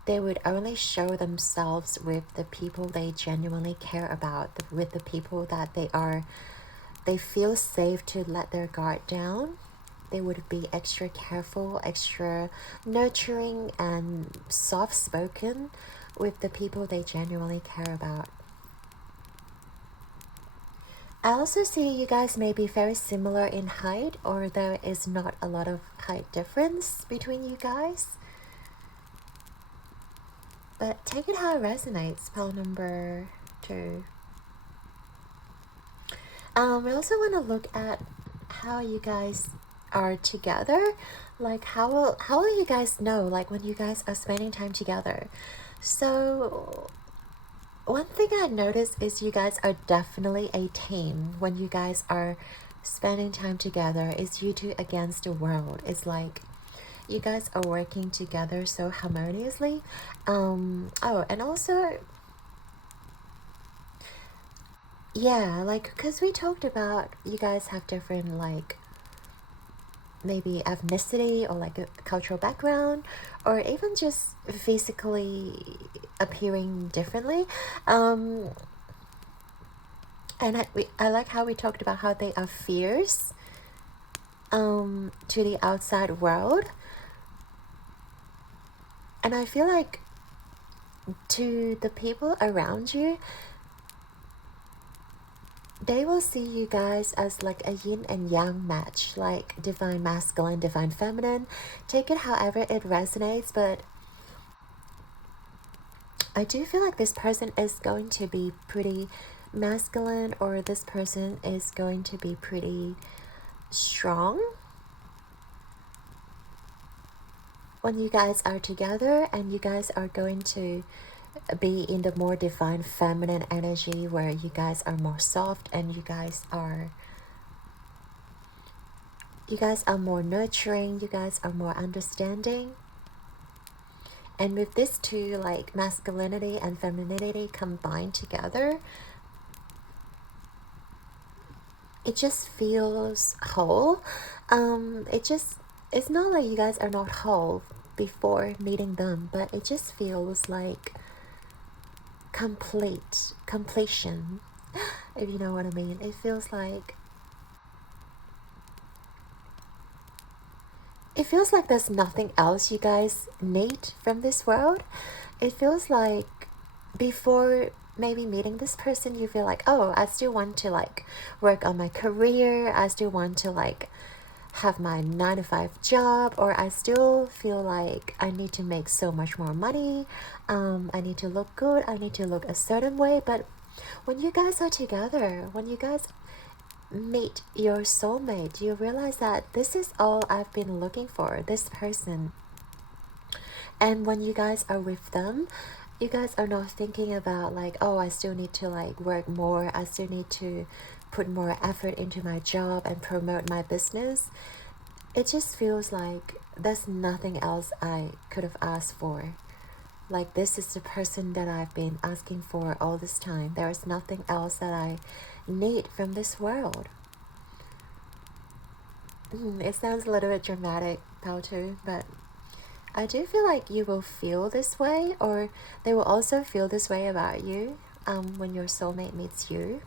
They would only show themselves with the people they genuinely care about, with the people that they feel safe to let their guard down. They would be extra careful, extra nurturing and soft-spoken with the people they genuinely care about. I also see you guys may be very similar in height, or there is not a lot of height difference between you guys. But take it how it resonates, pile number 2. We also want to look at how you guys are together. Like how will you guys know, like when you guys are spending time together? So one thing I noticed is you guys are definitely a team when you guys are spending time together. It's you two against the world. It's like you guys are working together so harmoniously. Oh, and also, yeah, like because we talked about you guys have different, like maybe ethnicity or like a cultural background, or even just physically appearing differently. And I like how we talked about how they are fierce to the outside world. And I feel like to the people around you, they will see you guys as like a yin and yang match, like divine masculine, divine feminine. Take it however it resonates, but I do feel like this person is going to be pretty masculine, or this person is going to be pretty strong when you guys are together, and you guys are going to be in the more divine feminine energy where you guys are more soft, and you guys are more nurturing, you guys are more understanding. And with these two, like masculinity and femininity combined together, it just feels whole. It's not like you guys are not whole before meeting them, but it just feels like completion, if you know what I mean. It feels like there's nothing else you guys need from this world. It feels like before maybe meeting this person, you feel like, oh, I still want to like work on my career, I still want to like have my 9-to-5 job, or I still feel like I need to make so much more money, I need to look good, I need to look a certain way. But when you guys are together, when you guys meet your soulmate, you realize that this is all I've been looking for, this person. And when you guys are with them, you guys are not thinking about like, oh, I still need to like work more, I still need to put more effort into my job and promote my business. It just feels like there's nothing else I could have asked for. Like, this is the person that I've been asking for all this time. There is nothing else that I need from this world. It sounds a little bit dramatic, though, too, but I do feel like you will feel this way, or they will also feel this way about you when your soulmate meets you.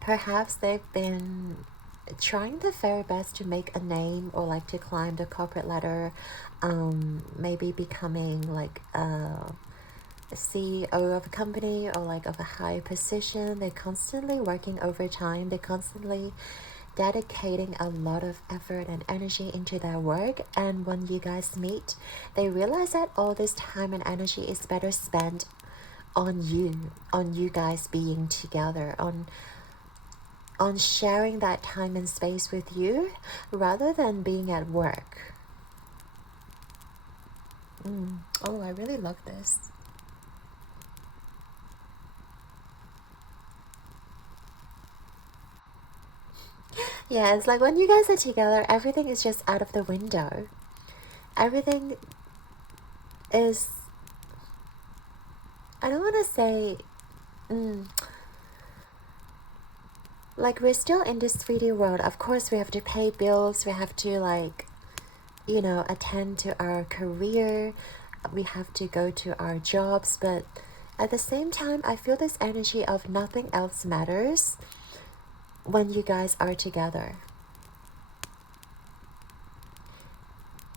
Perhaps they've been trying their very best to make a name, or like to climb the corporate ladder, maybe becoming like a CEO of a company, or like of a high position. They're constantly working overtime, they're constantly dedicating a lot of effort and energy into their work. And when you guys meet, they realize that all this time and energy is better spent on you guys being together, on sharing that time and space with you, rather than being at work. Oh, I really love this. Yeah, it's like when you guys are together, everything is just out of the window. Everything is, I don't want to say, like, we're still in this 3D world. Of course, we have to pay bills, we have to like, you know, attend to our career, we have to go to our jobs, but at the same time, I feel this energy of nothing else matters when you guys are together.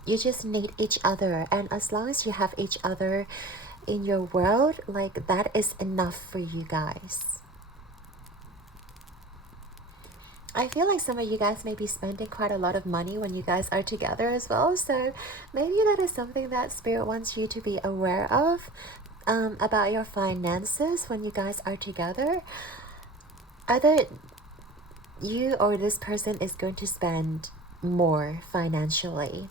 You just need each other, and as long as you have each other in your world, like, that is enough for you guys. I feel like some of you guys may be spending quite a lot of money when you guys are together as well. So maybe that is something that Spirit wants you to be aware of, about your finances when you guys are together. Either you or this person is going to spend more financially.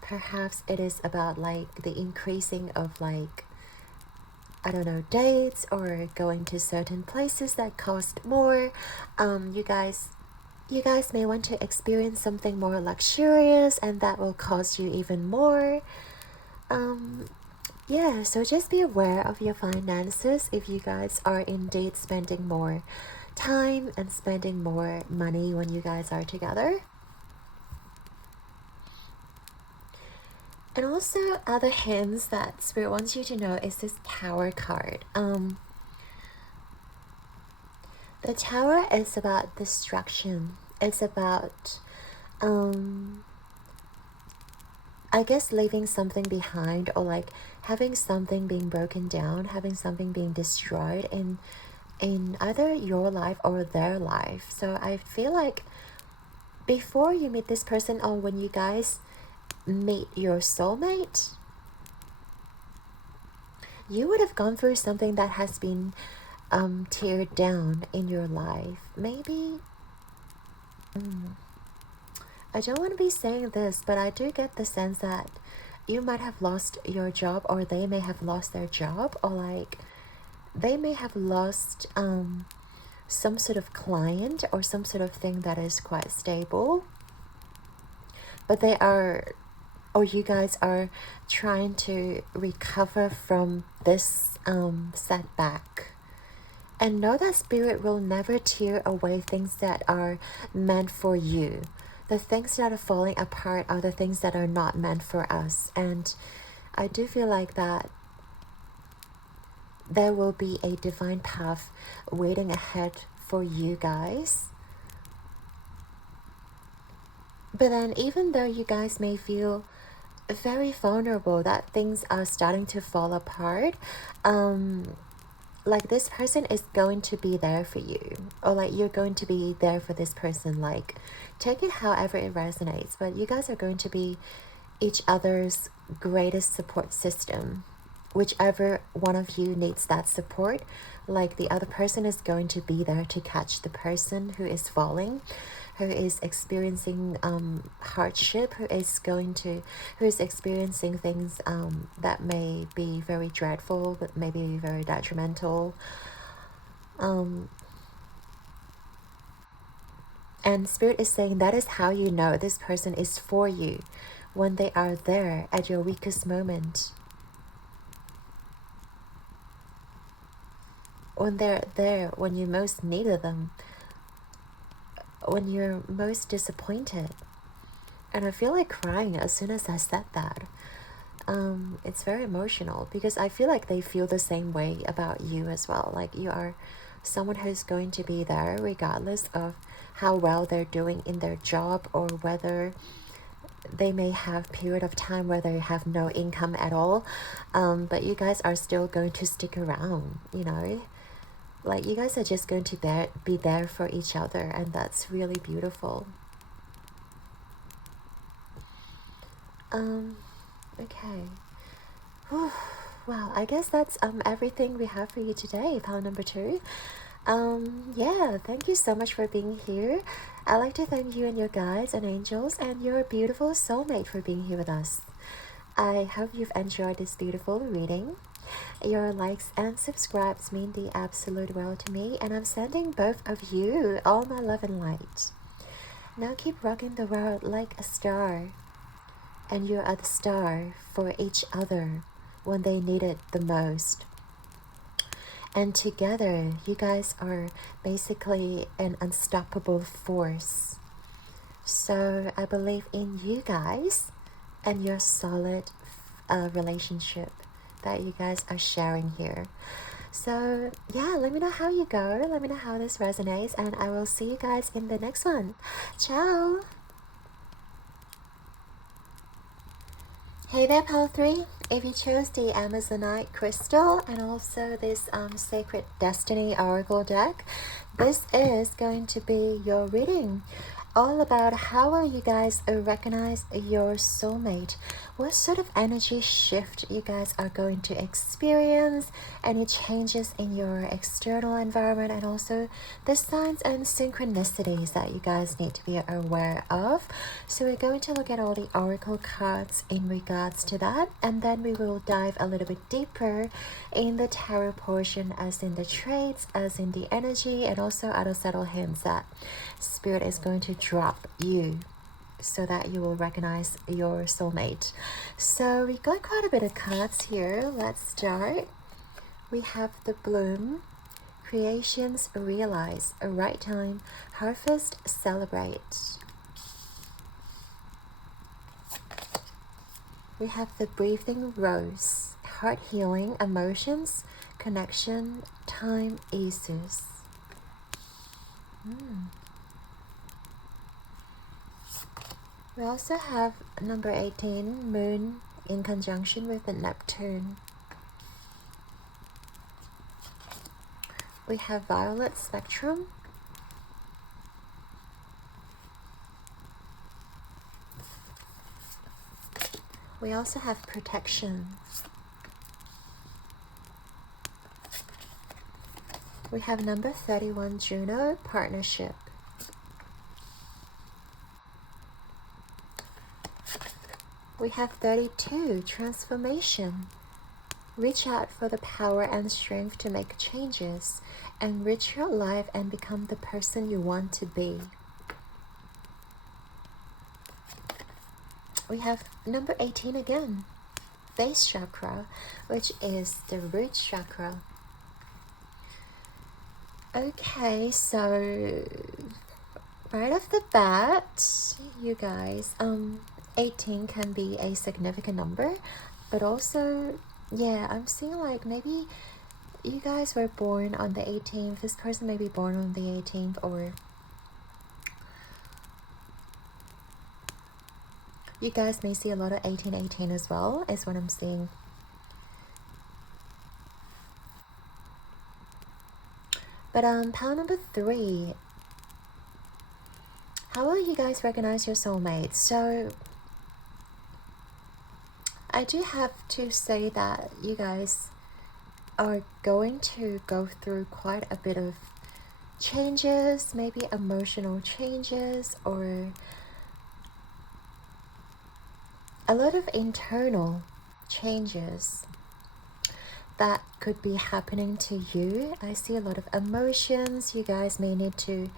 Perhaps it is about like the increasing of like, I don't know, dates or going to certain places that cost more. You guys may want to experience something more luxurious, and that will cost you even more. Yeah, so just be aware of your finances if you guys are indeed spending more time and spending more money when you guys are together. And also, other hints that Spirit wants you to know is this Tower card. The Tower is about destruction. It's about, I guess, leaving something behind, or like having something being broken down, having something being destroyed in either your life or their life. So I feel like before you meet this person, or when you guys meet your soulmate, you would have gone through something that has been teared down in your life. Maybe I don't want to be saying this, but I do get the sense that you might have lost your job, or they may have lost their job, or like they may have lost some sort of client or some sort of thing that is quite stable, but they are, or you guys are trying to recover from this setback. And know that Spirit will never tear away things that are meant for you. The things that are falling apart are the things that are not meant for us. And I do feel like that there will be a divine path waiting ahead for you guys. But then even though you guys may feel very vulnerable that things are starting to fall apart, like this person is going to be there for you, or like you're going to be there for this person. Like, take it however it resonates, but you guys are going to be each other's greatest support system. Whichever one of you needs that support, like the other person is going to be there to catch the person who is falling, who is experiencing hardship, who is experiencing things that may be very dreadful, but maybe very detrimental. And Spirit is saying that is how you know this person is for you, when they are there at your weakest moment. When they're there when you most needed them, when you're most disappointed. And I feel like crying as soon as I said that. It's very emotional, because I feel like they feel the same way about you as well. Like, you are someone who's going to be there regardless of how well they're doing in their job, or whether they may have period of time where they have no income at all, but you guys are still going to stick around, you know. Like, you guys are just going to be there for each other, and that's really beautiful. Okay. Whew. Well, I guess that's everything we have for you today, pile number 2. Yeah, thank you so much for being here. I'd like to thank you and your guides and angels and your beautiful soulmate for being here with us. I hope you've enjoyed this beautiful reading. Your likes and subscribes mean the absolute world to me, and I'm sending both of you all my love and light. Now keep rocking the world like a star, and you are the star for each other when they need it the most. And together, you guys are basically an unstoppable force. So I believe in you guys and your solid relationship that you guys are sharing here. So yeah, let me know how you go. Let me know how this resonates, and I will see you guys in the next one. Ciao! Hey there, Pile 3. If you chose the Amazonite crystal and also this Sacred Destiny Oracle deck, this is going to be your reading. All about how will you guys recognize your soulmate, what sort of energy shift you guys are going to experience, any changes in your external environment, and also the signs and synchronicities that you guys need to be aware of. So we're going to look at all the oracle cards in regards to that, and then we will dive a little bit deeper in the tarot portion, as in the traits, as in the energy, and also other subtle hints that Spirit is going to drop you so that you will recognize your soulmate. So we got quite a bit of cards here. Let's start. We have the bloom, creations realize, a right time, harvest celebrate. We have the breathing rose, heart healing, emotions, connection, time eases. We also have number 18, moon in conjunction with the Neptune. We have violet spectrum. We also have protection. We have number 31, Juno, partnership. We have 32, transformation. Reach out for the power and strength to make changes, enrich your life and become the person you want to be. We have number 18 again, base chakra, which is the root chakra. Okay, so right off the bat, you guys, 18 can be a significant number, but also, yeah, I'm seeing like maybe you guys were born on the 18th, this person may be born on the 18th, or you guys may see a lot of 1818 as well, is what I'm seeing. But pile number 3, how will you guys recognize your soulmate? So I do have to say that you guys are going to go through quite a bit of changes, maybe emotional changes, or a lot of internal changes that could be happening to you. I see a lot of emotions you guys may need to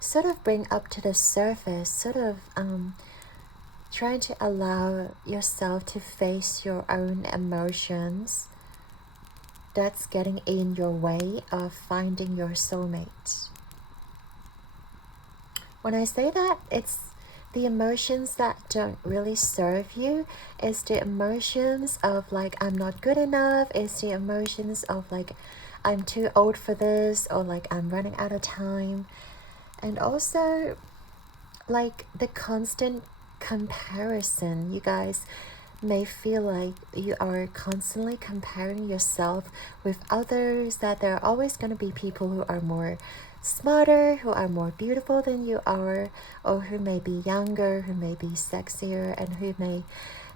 sort of bring up to the surface, sort of trying to allow yourself to face your own emotions that's getting in your way of finding your soulmate. When I say that, it's the emotions that don't really serve you. It's the emotions of like, I'm not good enough. It's the emotions of like, I'm too old for this, or like I'm running out of time. And also like the constant comparison. You guys may feel like you are constantly comparing yourself with others, that there are always going to be people who are more smarter, who are more beautiful than you are, or who may be younger, who may be sexier, and who may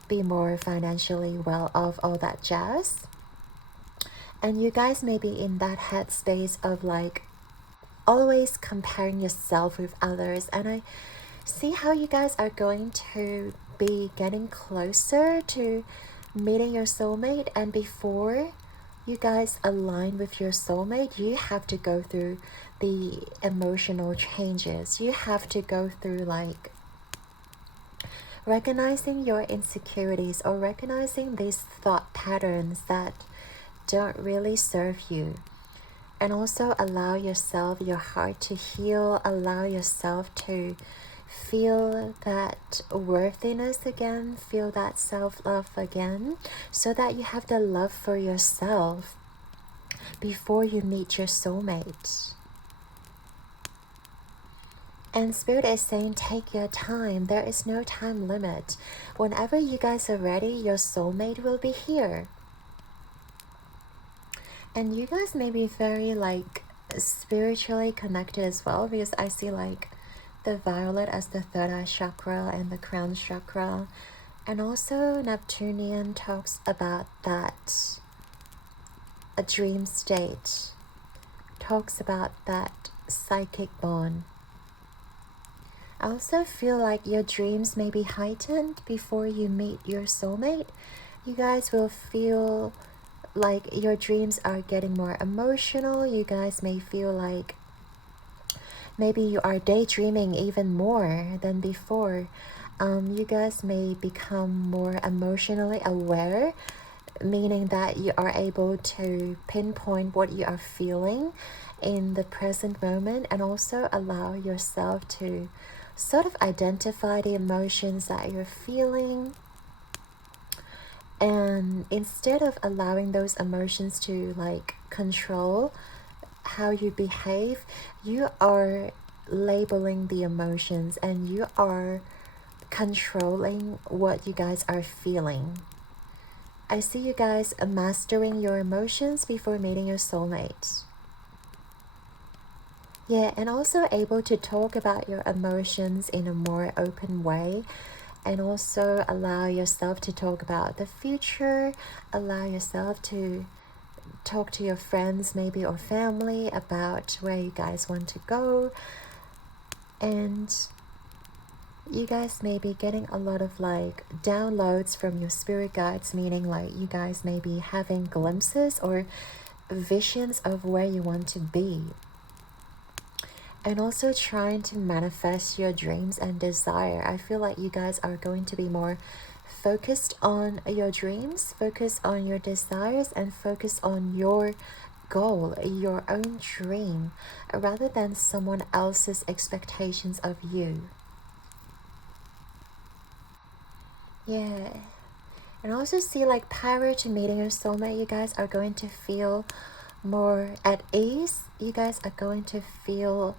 be more financially well off, all that jazz. And you guys may be in that headspace of like always comparing yourself with others. And I see how you guys are going to be getting closer to meeting your soulmate, and before you guys align with your soulmate, you have to go through the emotional changes. You have to go through like recognizing your insecurities, or recognizing these thought patterns that don't really serve you, and also allow yourself, your heart to heal, allow yourself to feel that worthiness again, feel that self-love again, so that you have the love for yourself before you meet your soulmate. And Spirit is saying, take your time. There is no time limit. Whenever you guys are ready, your soulmate will be here. And you guys may be very like spiritually connected as well, because I see like the violet as the third eye chakra and the crown chakra. And also Neptunian talks about that a dream state, talks about that psychic bond. I also feel like your dreams may be heightened before you meet your soulmate. You guys will feel like your dreams are getting more emotional. You guys may feel like maybe you are daydreaming even more than before. You guys may become more emotionally aware, meaning that you are able to pinpoint what you are feeling in the present moment, and also allow yourself to sort of identify the emotions that you're feeling. And instead of allowing those emotions to like control how you behave, you are labeling the emotions and you are controlling what you guys are feeling. I see you guys mastering your emotions before meeting your soulmate. Yeah, and also able to talk about your emotions in a more open way, and also allow yourself to talk about the future, allow yourself to talk to your friends maybe or family about where you guys want to go. And you guys may be getting a lot of like downloads from your spirit guides, meaning like you guys may be having glimpses or visions of where you want to be. And also trying to manifest your dreams and desire. I feel like you guys are going to be more focused on your dreams, focus on your desires, and focus on your goal, your own dream, rather than someone else's expectations of you. Yeah. And also see like prior to meeting your soulmate, you guys are going to feel more at ease. You guys are going to feel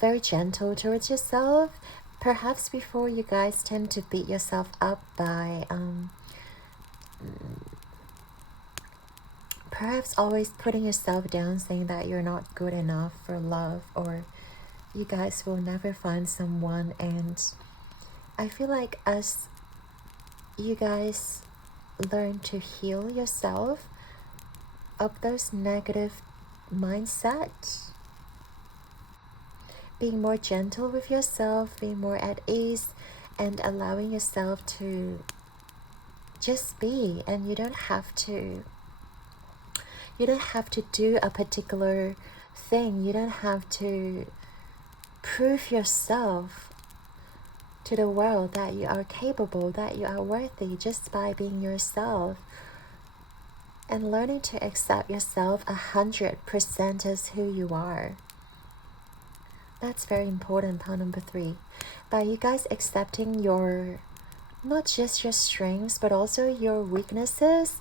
very gentle towards yourself. Perhaps before, you guys tend to beat yourself up by perhaps always putting yourself down, saying that you're not good enough for love, or you guys will never find someone. And I feel like as you guys learn to heal yourself of those negative mindsets, being more gentle with yourself, being more at ease, and allowing yourself to just be. And you don't have to do a particular thing. You don't have to prove yourself to the world that you are capable, that you are worthy, just by being yourself. And learning to accept yourself 100% as who you are. That's very important, part number 3. By you guys accepting your, not just your strengths, but also your weaknesses.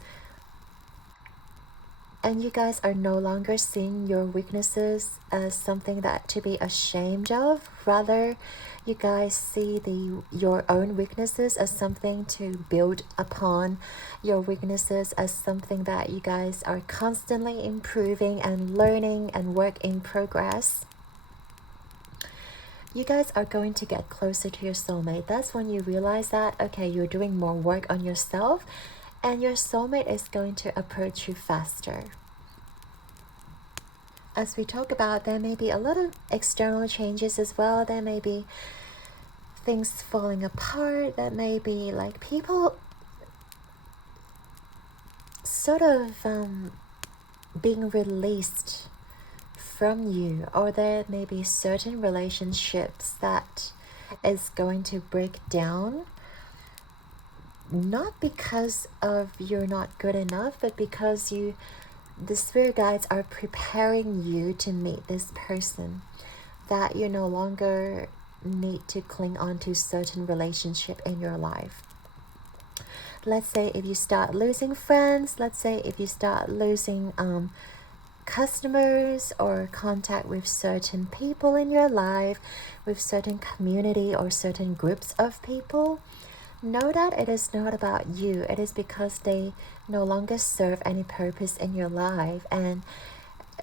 And you guys are no longer seeing your weaknesses as something that to be ashamed of. Rather, you guys see your own weaknesses as something to build upon. Your weaknesses as something that you guys are constantly improving and learning and work in progress. You guys are going to get closer to your soulmate. That's when you realize that, okay, you're doing more work on yourself, and your soulmate is going to approach you faster. As we talk about, there may be a lot of external changes as well. There may be things falling apart. There may be like people sort of being released from you, or there may be certain relationships that is going to break down, not because of you're not good enough, but because the spirit guides are preparing you to meet this person, that you no longer need to cling on to certain relationship in your life. Let's say if you start losing friends, let's say if you start losing customers or contact with certain people in your life, with certain community or certain groups of people, know that it is not about you. It is because they no longer serve any purpose in your life, and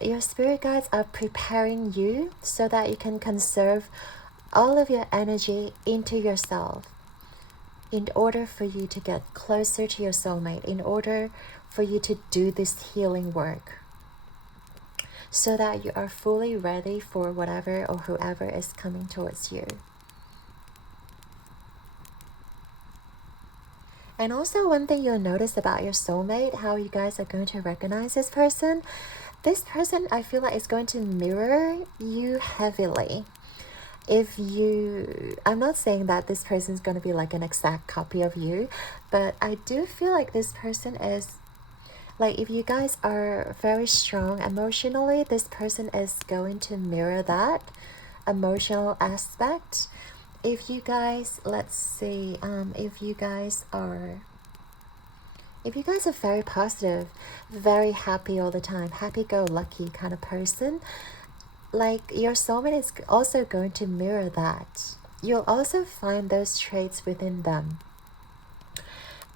your spirit guides are preparing you so that you can conserve all of your energy into yourself in order for you to get closer to your soulmate, in order for you to do this healing work, so that you are fully ready for whatever or whoever is coming towards you. And also, one thing you'll notice about your soulmate, how you guys are going to recognize this person, I feel like is going to mirror you heavily. If you, I'm not saying that this person is going to be like an exact copy of you, but I do feel like this person is, like, if you guys are very strong emotionally, this person is going to mirror that emotional aspect. If you guys, let's see, if you guys are very positive, very happy all the time, happy-go-lucky kind of person, like, your soulmate is also going to mirror that. You'll also find those traits within them.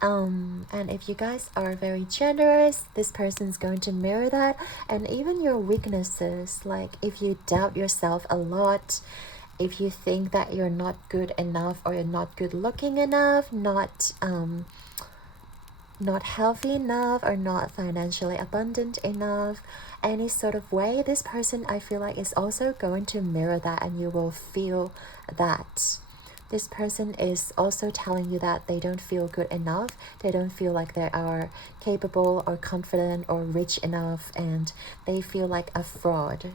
And if you guys are very generous, this person's going to mirror that. And even your weaknesses, like if you doubt yourself a lot, if you think that you're not good enough, or you're not good looking enough, not healthy enough, or not financially abundant enough, any sort of way, this person, I feel like, is also going to mirror that, and you will feel that. This person is also telling you that they don't feel good enough. They don't feel like they are capable or confident or rich enough, and they feel like a fraud.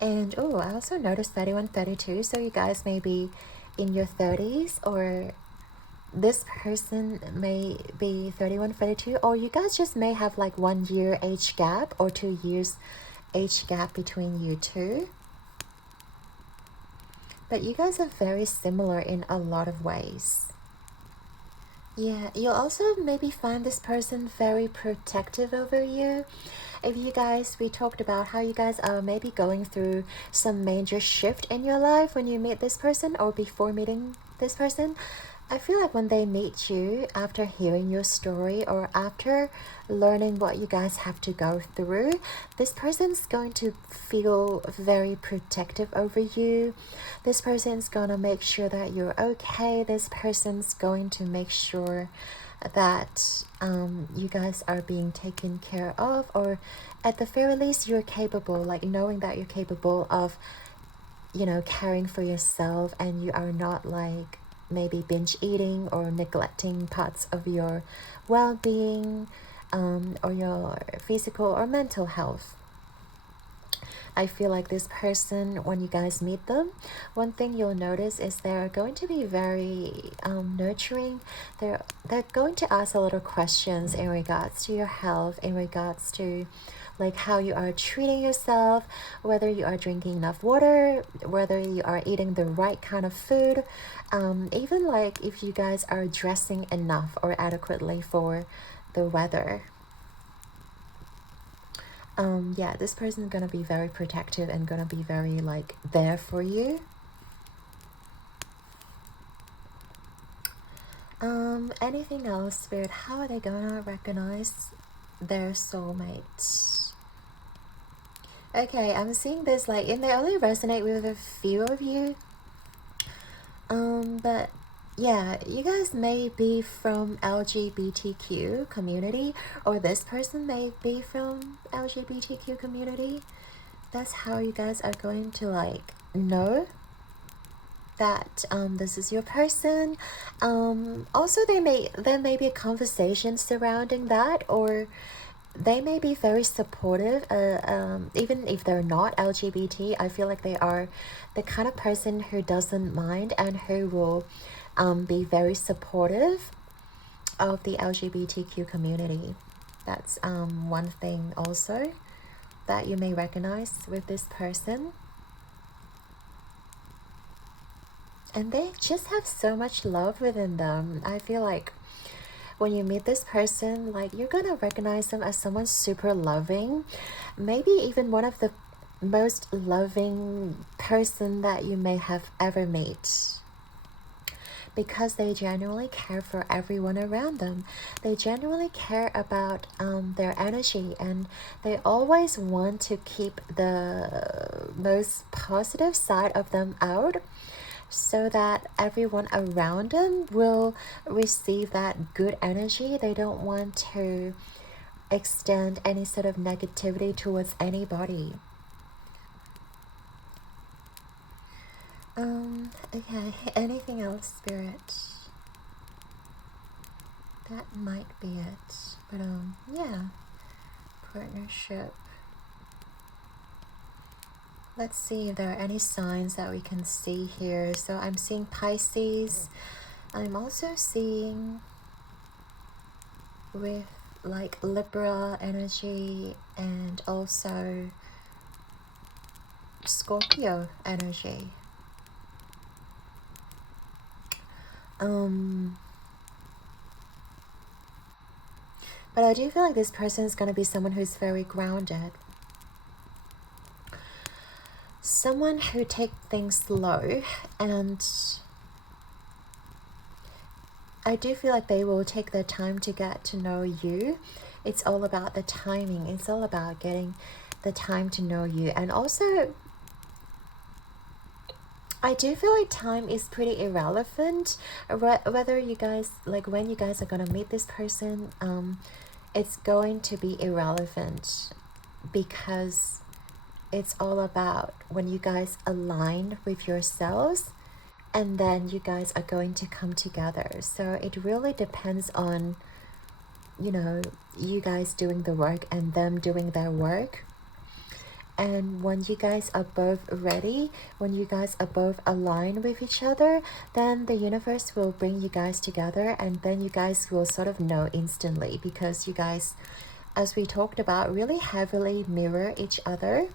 And oh, I also noticed 31, 32. So you guys may be in your 30s, or this person may be 31, 32, or you guys just may have like 1 year age gap or 2 years age gap between you two. But you guys are very similar in a lot of ways. Yeah, you'll also maybe find this person very protective over you. If you guys, we talked about how you guys are maybe going through some major shift in your life when you meet this person, or before meeting this person. I feel like when they meet you, after hearing your story or after learning what you guys have to go through, this person's going to feel very protective over you. This person's going to make sure that you're okay. This person's going to make sure that you guys are being taken care of, or at the very least you're capable, like knowing that you're capable of, you know, caring for yourself, and you are not like maybe binge eating or neglecting parts of your well-being, or your physical or mental health. I feel like this person, when you guys meet them, one thing you'll notice is they're going to be very nurturing. They're going to ask a lot of questions in regards to your health, in regards to like how you are treating yourself, whether you are drinking enough water, whether you are eating the right kind of food, even like if you guys are dressing enough or adequately for the weather. Yeah, this person is gonna be very protective and gonna be very like there for you. Anything else, Spirit? How are they gonna recognize their soulmates? Okay, I'm seeing this like, and they only resonate with a few of you. But yeah, you guys may be from LGBTQ community, or this person may be from LGBTQ community. That's how you guys are going to like know that this is your person. Also, there may be a conversation surrounding that, or they may be very supportive, even if they're not LGBT. I feel like they are the kind of person who doesn't mind and who will be very supportive of the LGBTQ community. That's one thing also that you may recognize with this person. And they just have so much love within them. I feel like when you meet this person, like, you're gonna recognize them as someone super loving, maybe even one of the most loving person that you may have ever met, because they genuinely care for everyone around them. They genuinely care about their energy, and they always want to keep the most positive side of them out, so that everyone around them will receive that good energy. They don't want to extend any sort of negativity towards anybody. Okay, anything else, Spirit? That might be it. But yeah, partnership. Let's see if there are any signs that we can see here. So I'm seeing Pisces. I'm also seeing with like Libra energy and also Scorpio energy. But I do feel like this person is going to be someone who's very grounded. Someone who takes things slow, and I do feel like they will take their time to get to know you. It's all about the timing. It's all about getting the time to know you. And also, I do feel like time is pretty irrelevant. Whether you guys, like when you guys are going to meet this person, it's going to be irrelevant, because it's all about when you guys align with yourselves, and then you guys are going to come together. So it really depends on, you know, you guys doing the work and them doing their work. And when you guys are both ready, when you guys are both aligned with each other, then the universe will bring you guys together, and then you guys will sort of know instantly, because you guys, as we talked about, really heavily mirror each other.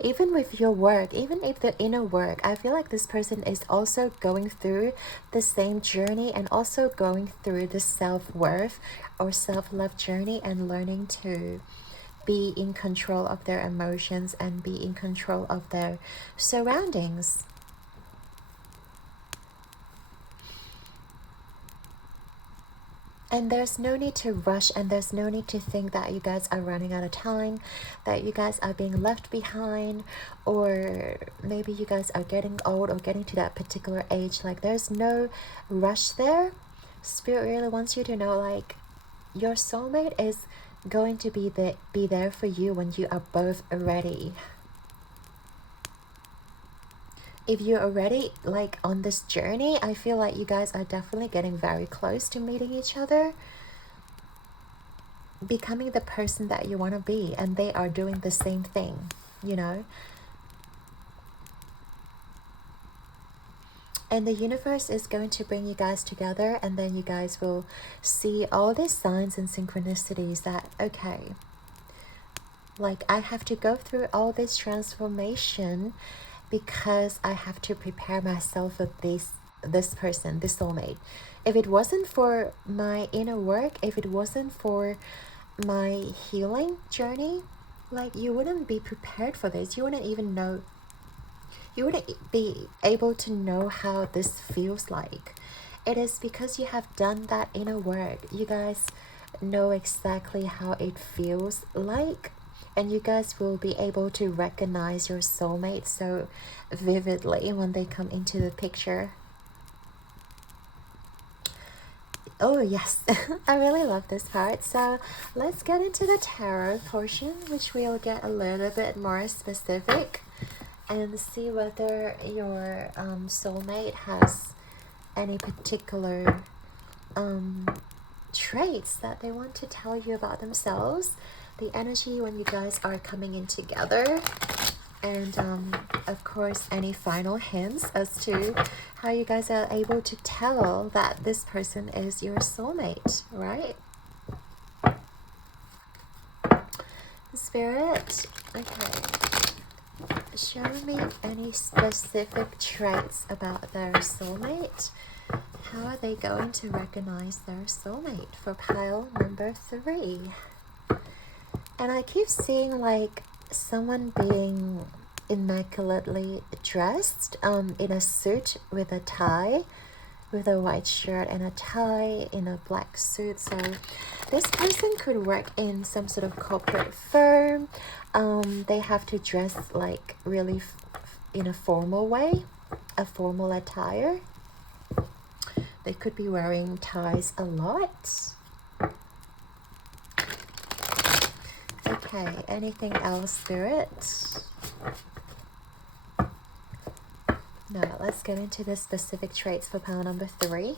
Even with your work, even if the inner work, I feel like this person is also going through the same journey, and also going through the self-worth or self-love journey, and learning to be in control of their emotions and be in control of their surroundings. And there's no need to rush, and there's no need to think that you guys are running out of time, that you guys are being left behind, or maybe you guys are getting old or getting to that particular age. Like, there's no rush there. Spirit really wants you to know, like, your soulmate is going to be there for you when you are both ready. If you're already like on this journey, I feel like you guys are definitely getting very close to meeting each other, becoming the person that you want to be, and they are doing the same thing, you know. And the universe is going to bring you guys together, and then you guys will see all these signs and synchronicities that, okay, like, I have to go through all this transformation because I have to prepare myself for this person, this soulmate. If it wasn't for my inner work, if it wasn't for my healing journey, like, you wouldn't be prepared for this. You wouldn't even know, you wouldn't be able to know how this feels like. It is because you have done that inner work. You guys know exactly how it feels like, and you guys will be able to recognize your soulmate so vividly when they come into the picture. Oh yes, I really love this part. So let's get into the tarot portion, which will get a little bit more specific, and see whether your soulmate has any particular traits that they want to tell you about themselves, the energy when you guys are coming in together, and of course any final hints as to how you guys are able to tell that this person is your soulmate, right? Spirit, okay, show me any specific traits about their soulmate How are they going to recognize their soulmate for pile number 3? And I keep seeing like someone being immaculately dressed in a suit with a tie, with a white shirt and a tie, in a black suit. So this person could work in some sort of corporate firm. They have to dress like really in a formal way, a formal attire. They could be wearing ties a lot. Okay, anything else, Spirit? Now, let's get into the specific traits for pile number 3.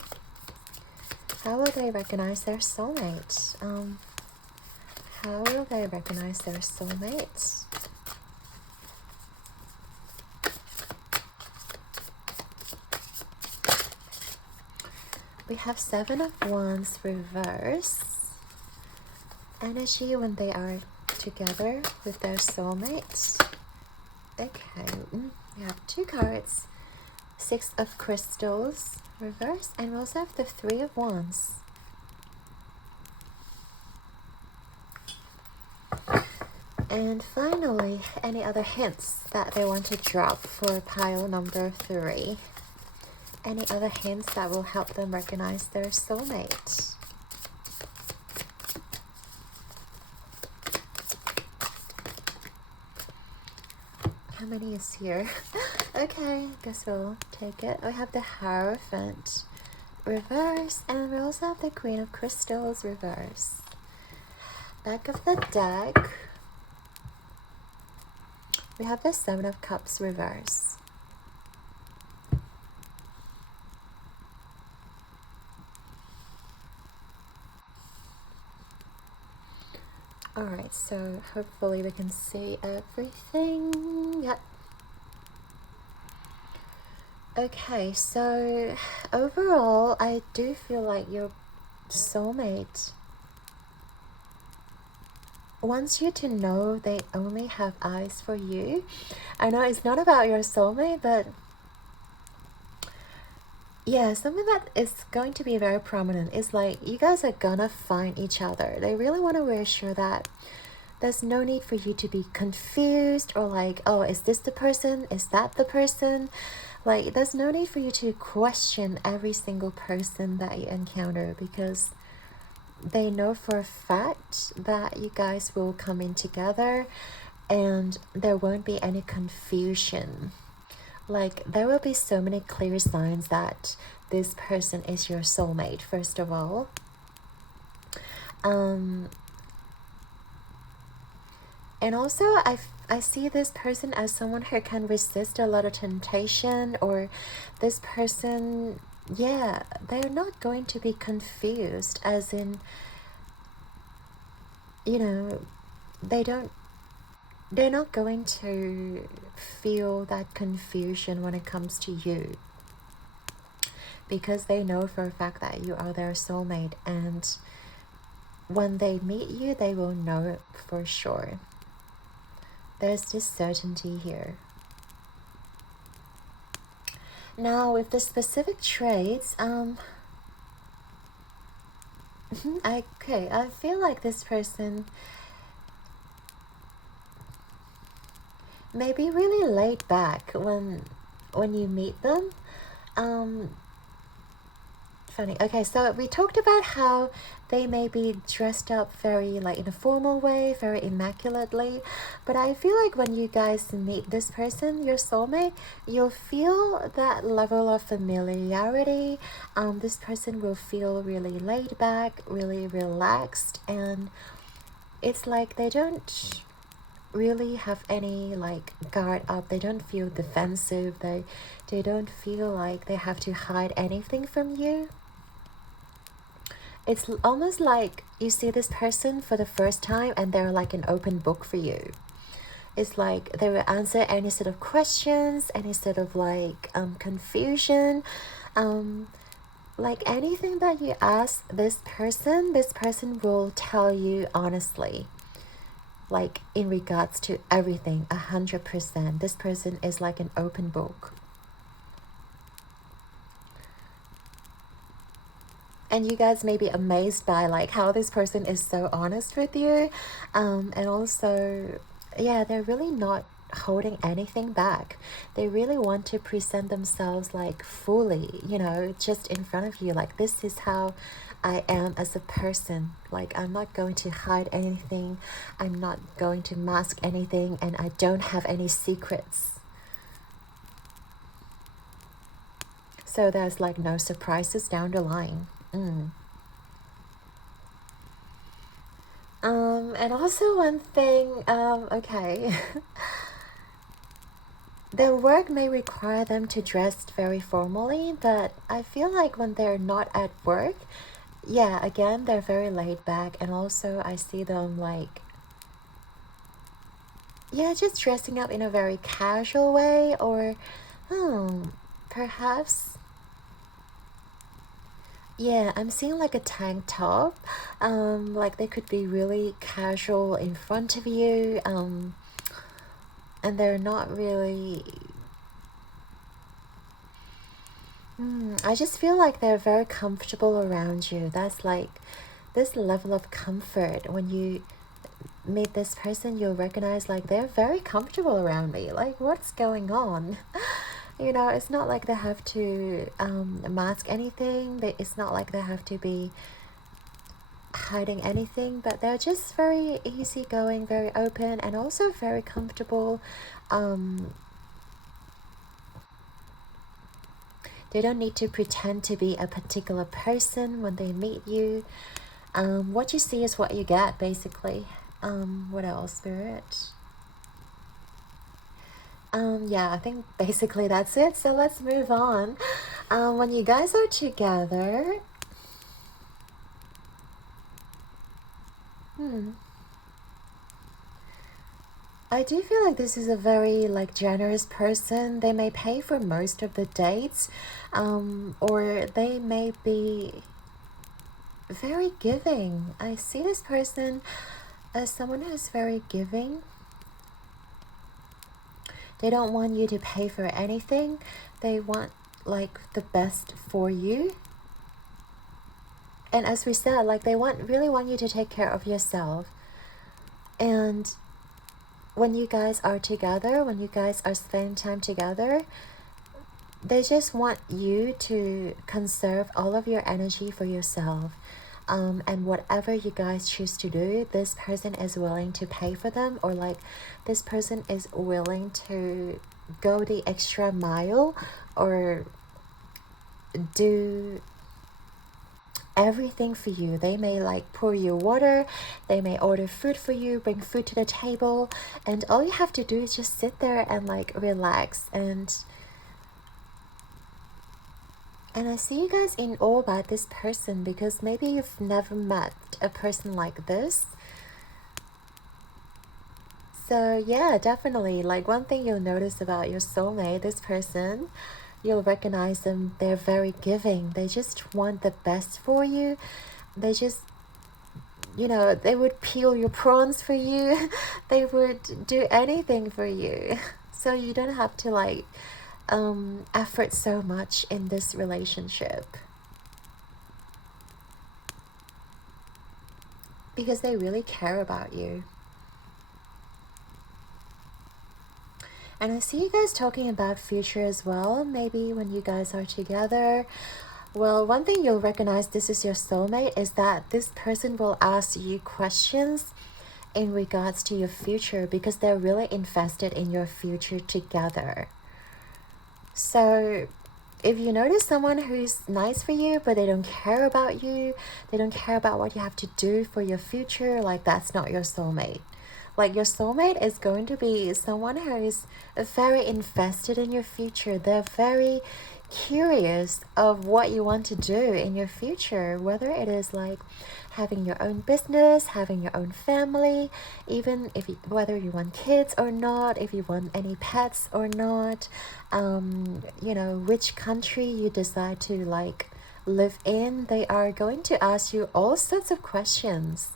How will they recognize their soulmate? How will they recognize their soulmate? We have 7 of Wands reverse. Energy when they are together with their soulmates. Okay, we have 2 cards. 6 of Crystals reverse, and we also have the 3 of Wands. And finally, any other hints that they want to drop for pile number 3? Any other hints that will help them recognize their soulmate? How many is here? Okay, guess we'll take it. We have the Hierophant reverse, and we also have the Queen of Crystals reverse. Back of the deck, we have the 7 of Cups reverse. Alright, so hopefully we can see everything. Yep. Okay, so overall, I do feel like your soulmate wants you to know they only have eyes for you. I know it's not about your soulmate, but yeah, something that is going to be very prominent is like you guys are gonna find each other. They really want to reassure that there's no need for you to be confused or like, oh, is this the person? Is that the person? Like, there's no need for you to question every single person that you encounter, because they know for a fact that you guys will come in together and there won't be any confusion. Like, there will be so many clear signs that this person is your soulmate, first of all. And also, I see this person as someone who can resist a lot of temptation, or this person, yeah, they're not going to be confused, as in, you know, they're not going to feel that confusion when it comes to you, because they know for a fact that you are their soulmate, and when they meet you, they will know for sure. There's this certainty here. Now, with the specific traits, okay, I feel like this person may be really laid back when you meet them. Funny. Okay, so we talked about how they may be dressed up very like in a formal way, very immaculately, but I feel like when you guys meet this person, your soulmate, you'll feel that level of familiarity. This person will feel really laid back, really relaxed, and it's like they don't really have any like guard up. They don't feel defensive. They don't feel like they have to hide anything from you. It's almost like you see this person for the first time and they're like an open book for you. It's like they will answer any sort of questions, any sort of like confusion, like anything that you ask this person will tell you honestly, like in regards to everything, 100%. This person is like an open book. And you guys may be amazed by like how this person is so honest with you. And also, yeah, they're really not holding anything back. They really want to present themselves like fully, you know, just in front of you. Like, this is how I am as a person. Like, I'm not going to hide anything. I'm not going to mask anything, and I don't have any secrets. So there's like no surprises down the line. And also one thing, okay. Their work may require them to dress very formally, but I feel like when they're not at work, yeah, again, they're very laid back. And also I see them like, yeah, just dressing up in a very casual way, or perhaps, yeah, I'm seeing like a tank top. Like they could be really casual in front of you, and they're not really, I just feel like they're very comfortable around you. That's like this level of comfort. When you meet this person, you'll recognize like they're very comfortable around me. Like, what's going on? You know, it's not like they have to mask anything. It's not like they have to be hiding anything, but they're just very easygoing, very open, and also very comfortable. They don't need to pretend to be a particular person when they meet you. What you see is what you get, basically. What else, Spirit? Yeah, I think basically that's it. So let's move on. When you guys are together, I do feel like this is a very like generous person. They may pay for most of the dates, or they may be very giving. I see this person as someone who's very giving. They don't want you to pay for anything. They want like the best for you. And as we said, like they really want you to take care of yourself. And when you guys are together, when you guys are spending time together, they just want you to conserve all of your energy for yourself. And whatever you guys choose to do, this person is willing to pay for them, or like this person is willing to go the extra mile or do everything for you. They may like pour you water, they may order food for you, bring food to the table, and all you have to do is just sit there and like relax. And I see you guys in awe about this person, because maybe you've never met a person like this. So yeah, definitely, like one thing you'll notice about your soulmate, this person, you'll recognize them. They're very giving. They just want the best for you. They just, you know, they would peel your prawns for you. They would do anything for you. So you don't have to like effort so much in this relationship, because they really care about you. And I see you guys talking about future as well, maybe when you guys are together. Well, one thing you'll recognize this is your soulmate is that this person will ask you questions in regards to your future, because they're really invested in your future together. So if you notice someone who's nice for you, but they don't care about you, they don't care about what you have to do for your future, like that's not your soulmate. Like your soulmate is going to be someone who is very invested in your future. They're very curious of what you want to do in your future, whether it is like having your own business, having your own family, even if whether you want kids or not, if you want any pets or not, you know, which country you decide to like live in. They are going to ask you all sorts of questions.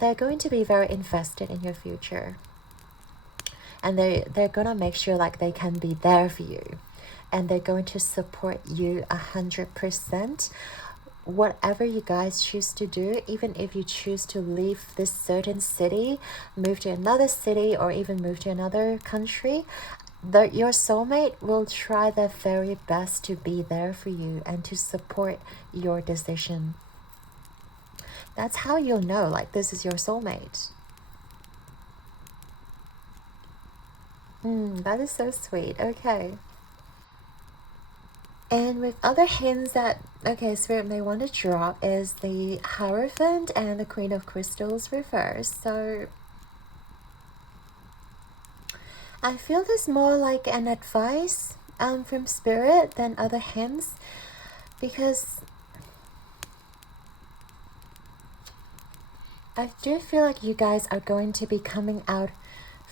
They're going to be very invested in your future, and they're gonna make sure like they can be there for you, and they're going to support you 100%, whatever you guys choose to do, even if you choose to leave this certain city, move to another city, or even move to another country, your soulmate will try their very best to be there for you and to support your decision. That's how you'll know, like, this is your soulmate. That is so sweet. Okay. And with other hints that, okay, Spirit may want to drop is the Hierophant and the Queen of Crystals reversed. So I feel this more like an advice from Spirit than other hints, because I do feel like you guys are going to be coming out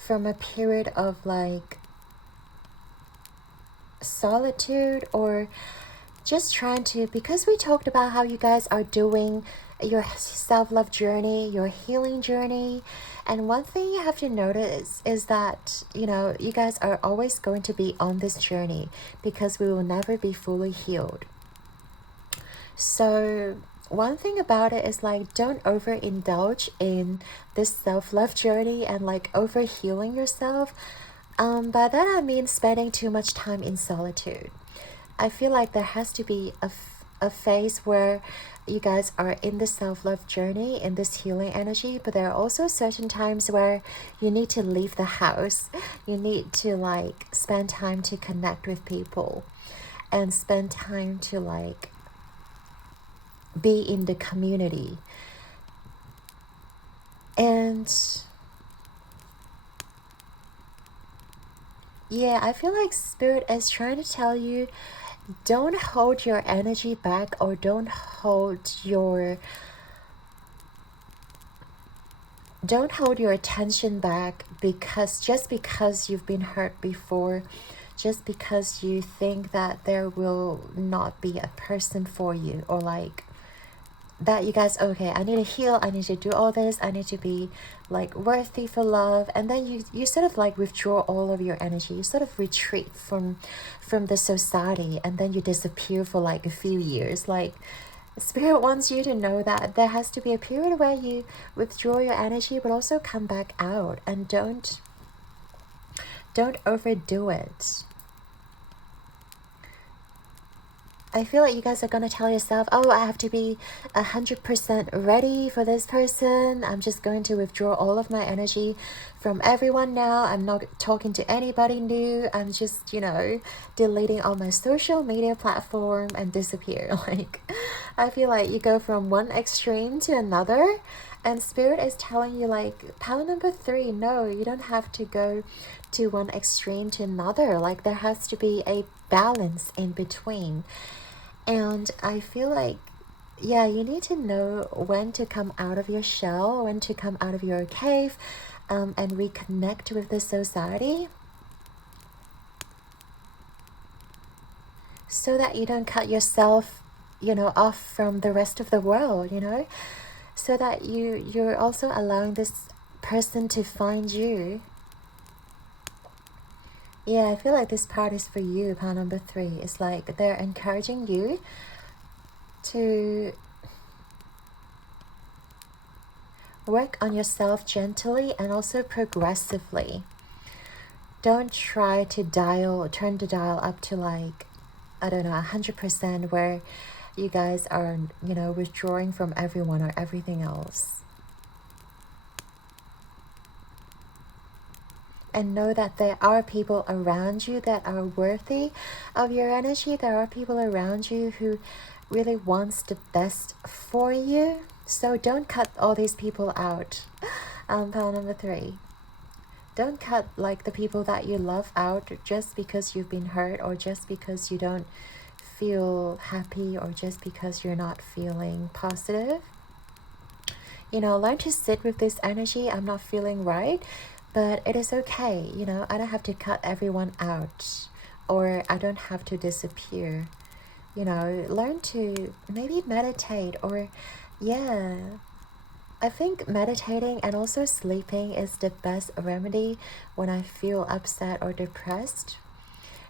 from a period of like solitude, or just trying to, because we talked about how you guys are doing your self-love journey, your healing journey, and one thing you have to notice is that, you know, you guys are always going to be on this journey because we will never be fully healed. So one thing about it is like, don't overindulge in this self-love journey and like over healing yourself. By that I mean spending too much time in solitude. I feel like there has to be a phase where you guys are in the self-love journey, in this healing energy, but there are also certain times where you need to leave the house. You need to like spend time to connect with people and spend time to like be in the community. And yeah, I feel like Spirit is trying to tell you, don't hold your energy back, or don't hold your attention back just because you've been hurt before, just because you think that there will not be a person for you, or like that you guys, okay, I need to heal, I need to do all this, I need to be like worthy for love, and then you sort of like withdraw all of your energy, you sort of retreat from the society, and then you disappear for like a few years. Like, Spirit wants you to know that there has to be a period where you withdraw your energy but also come back out, and don't overdo it. I feel like you guys are going to tell yourself, oh, I have to be 100% ready for this person. I'm just going to withdraw all of my energy from everyone now. I'm not talking to anybody new. I'm just, you know, deleting all my social media platform and disappear. Like, I feel like you go from one extreme to another, and Spirit is telling you, like, power number 3, no, you don't have to go to one extreme to another. Like, there has to be a balance in between. And I feel like, yeah, you need to know when to come out of your shell, when to come out of your cave, and reconnect with the society, so that you don't cut yourself, you know, off from the rest of the world, you know, so that you're also allowing this person to find you. Yeah, I feel like this part is for you, part number 3. It's like they're encouraging you to work on yourself gently and also progressively. Don't try to turn the dial up to like, I don't know, 100%, where you guys are, you know, withdrawing from everyone or everything else. And know that there are people around you that are worthy of your energy. There are people around you who really wants the best for you. So don't cut all these people out. Power number 3. Don't cut like the people that you love out just because you've been hurt, or just because you don't feel happy, or just because you're not feeling positive. You know, learn to sit with this energy. I'm not feeling right, but it is okay. You know, I don't have to cut everyone out, or I don't have to disappear. You know, learn to maybe meditate, or yeah, I think meditating and also sleeping is the best remedy when I feel upset or depressed.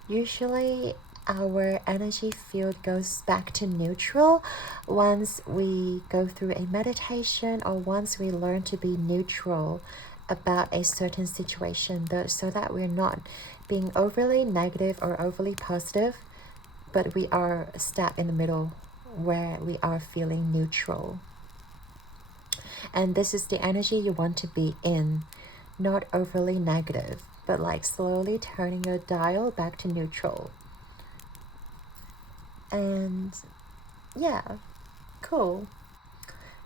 Usually our energy field goes back to neutral once we go through a meditation, or once we learn to be neutral about a certain situation, though, so that we're not being overly negative or overly positive, but we are stuck in the middle where we are feeling neutral. And this is the energy you want to be in, not overly negative, but like slowly turning your dial back to neutral. And yeah, cool.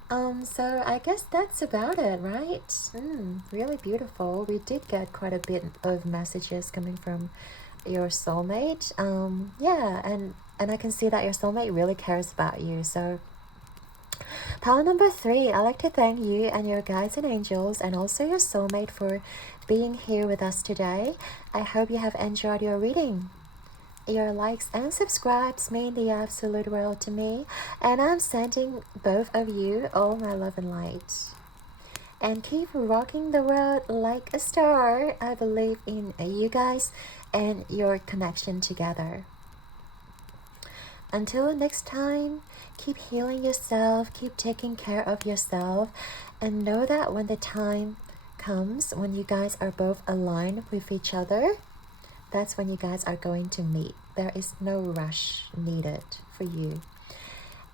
So I guess that's about it, right? Really beautiful. We did get quite a bit of messages coming from your soulmate. Yeah, and I can see that your soulmate really cares about you. So pile number 3, I'd like to thank you and your guides and angels, and also your soulmate, for being here with us today. I hope you have enjoyed your reading. Your likes and subscribes mean the absolute world to me, and I'm sending both of you all my love and light. And keep rocking the world like a star. I believe in you guys and your connection together. Until next time, keep healing yourself, keep taking care of yourself, and know that when the time comes, when you guys are both aligned with each other, that's when you guys are going to meet. There is no rush needed for you.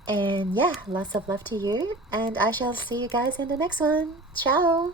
And yeah, lots of love to you, and I shall see you guys in the next one. Ciao!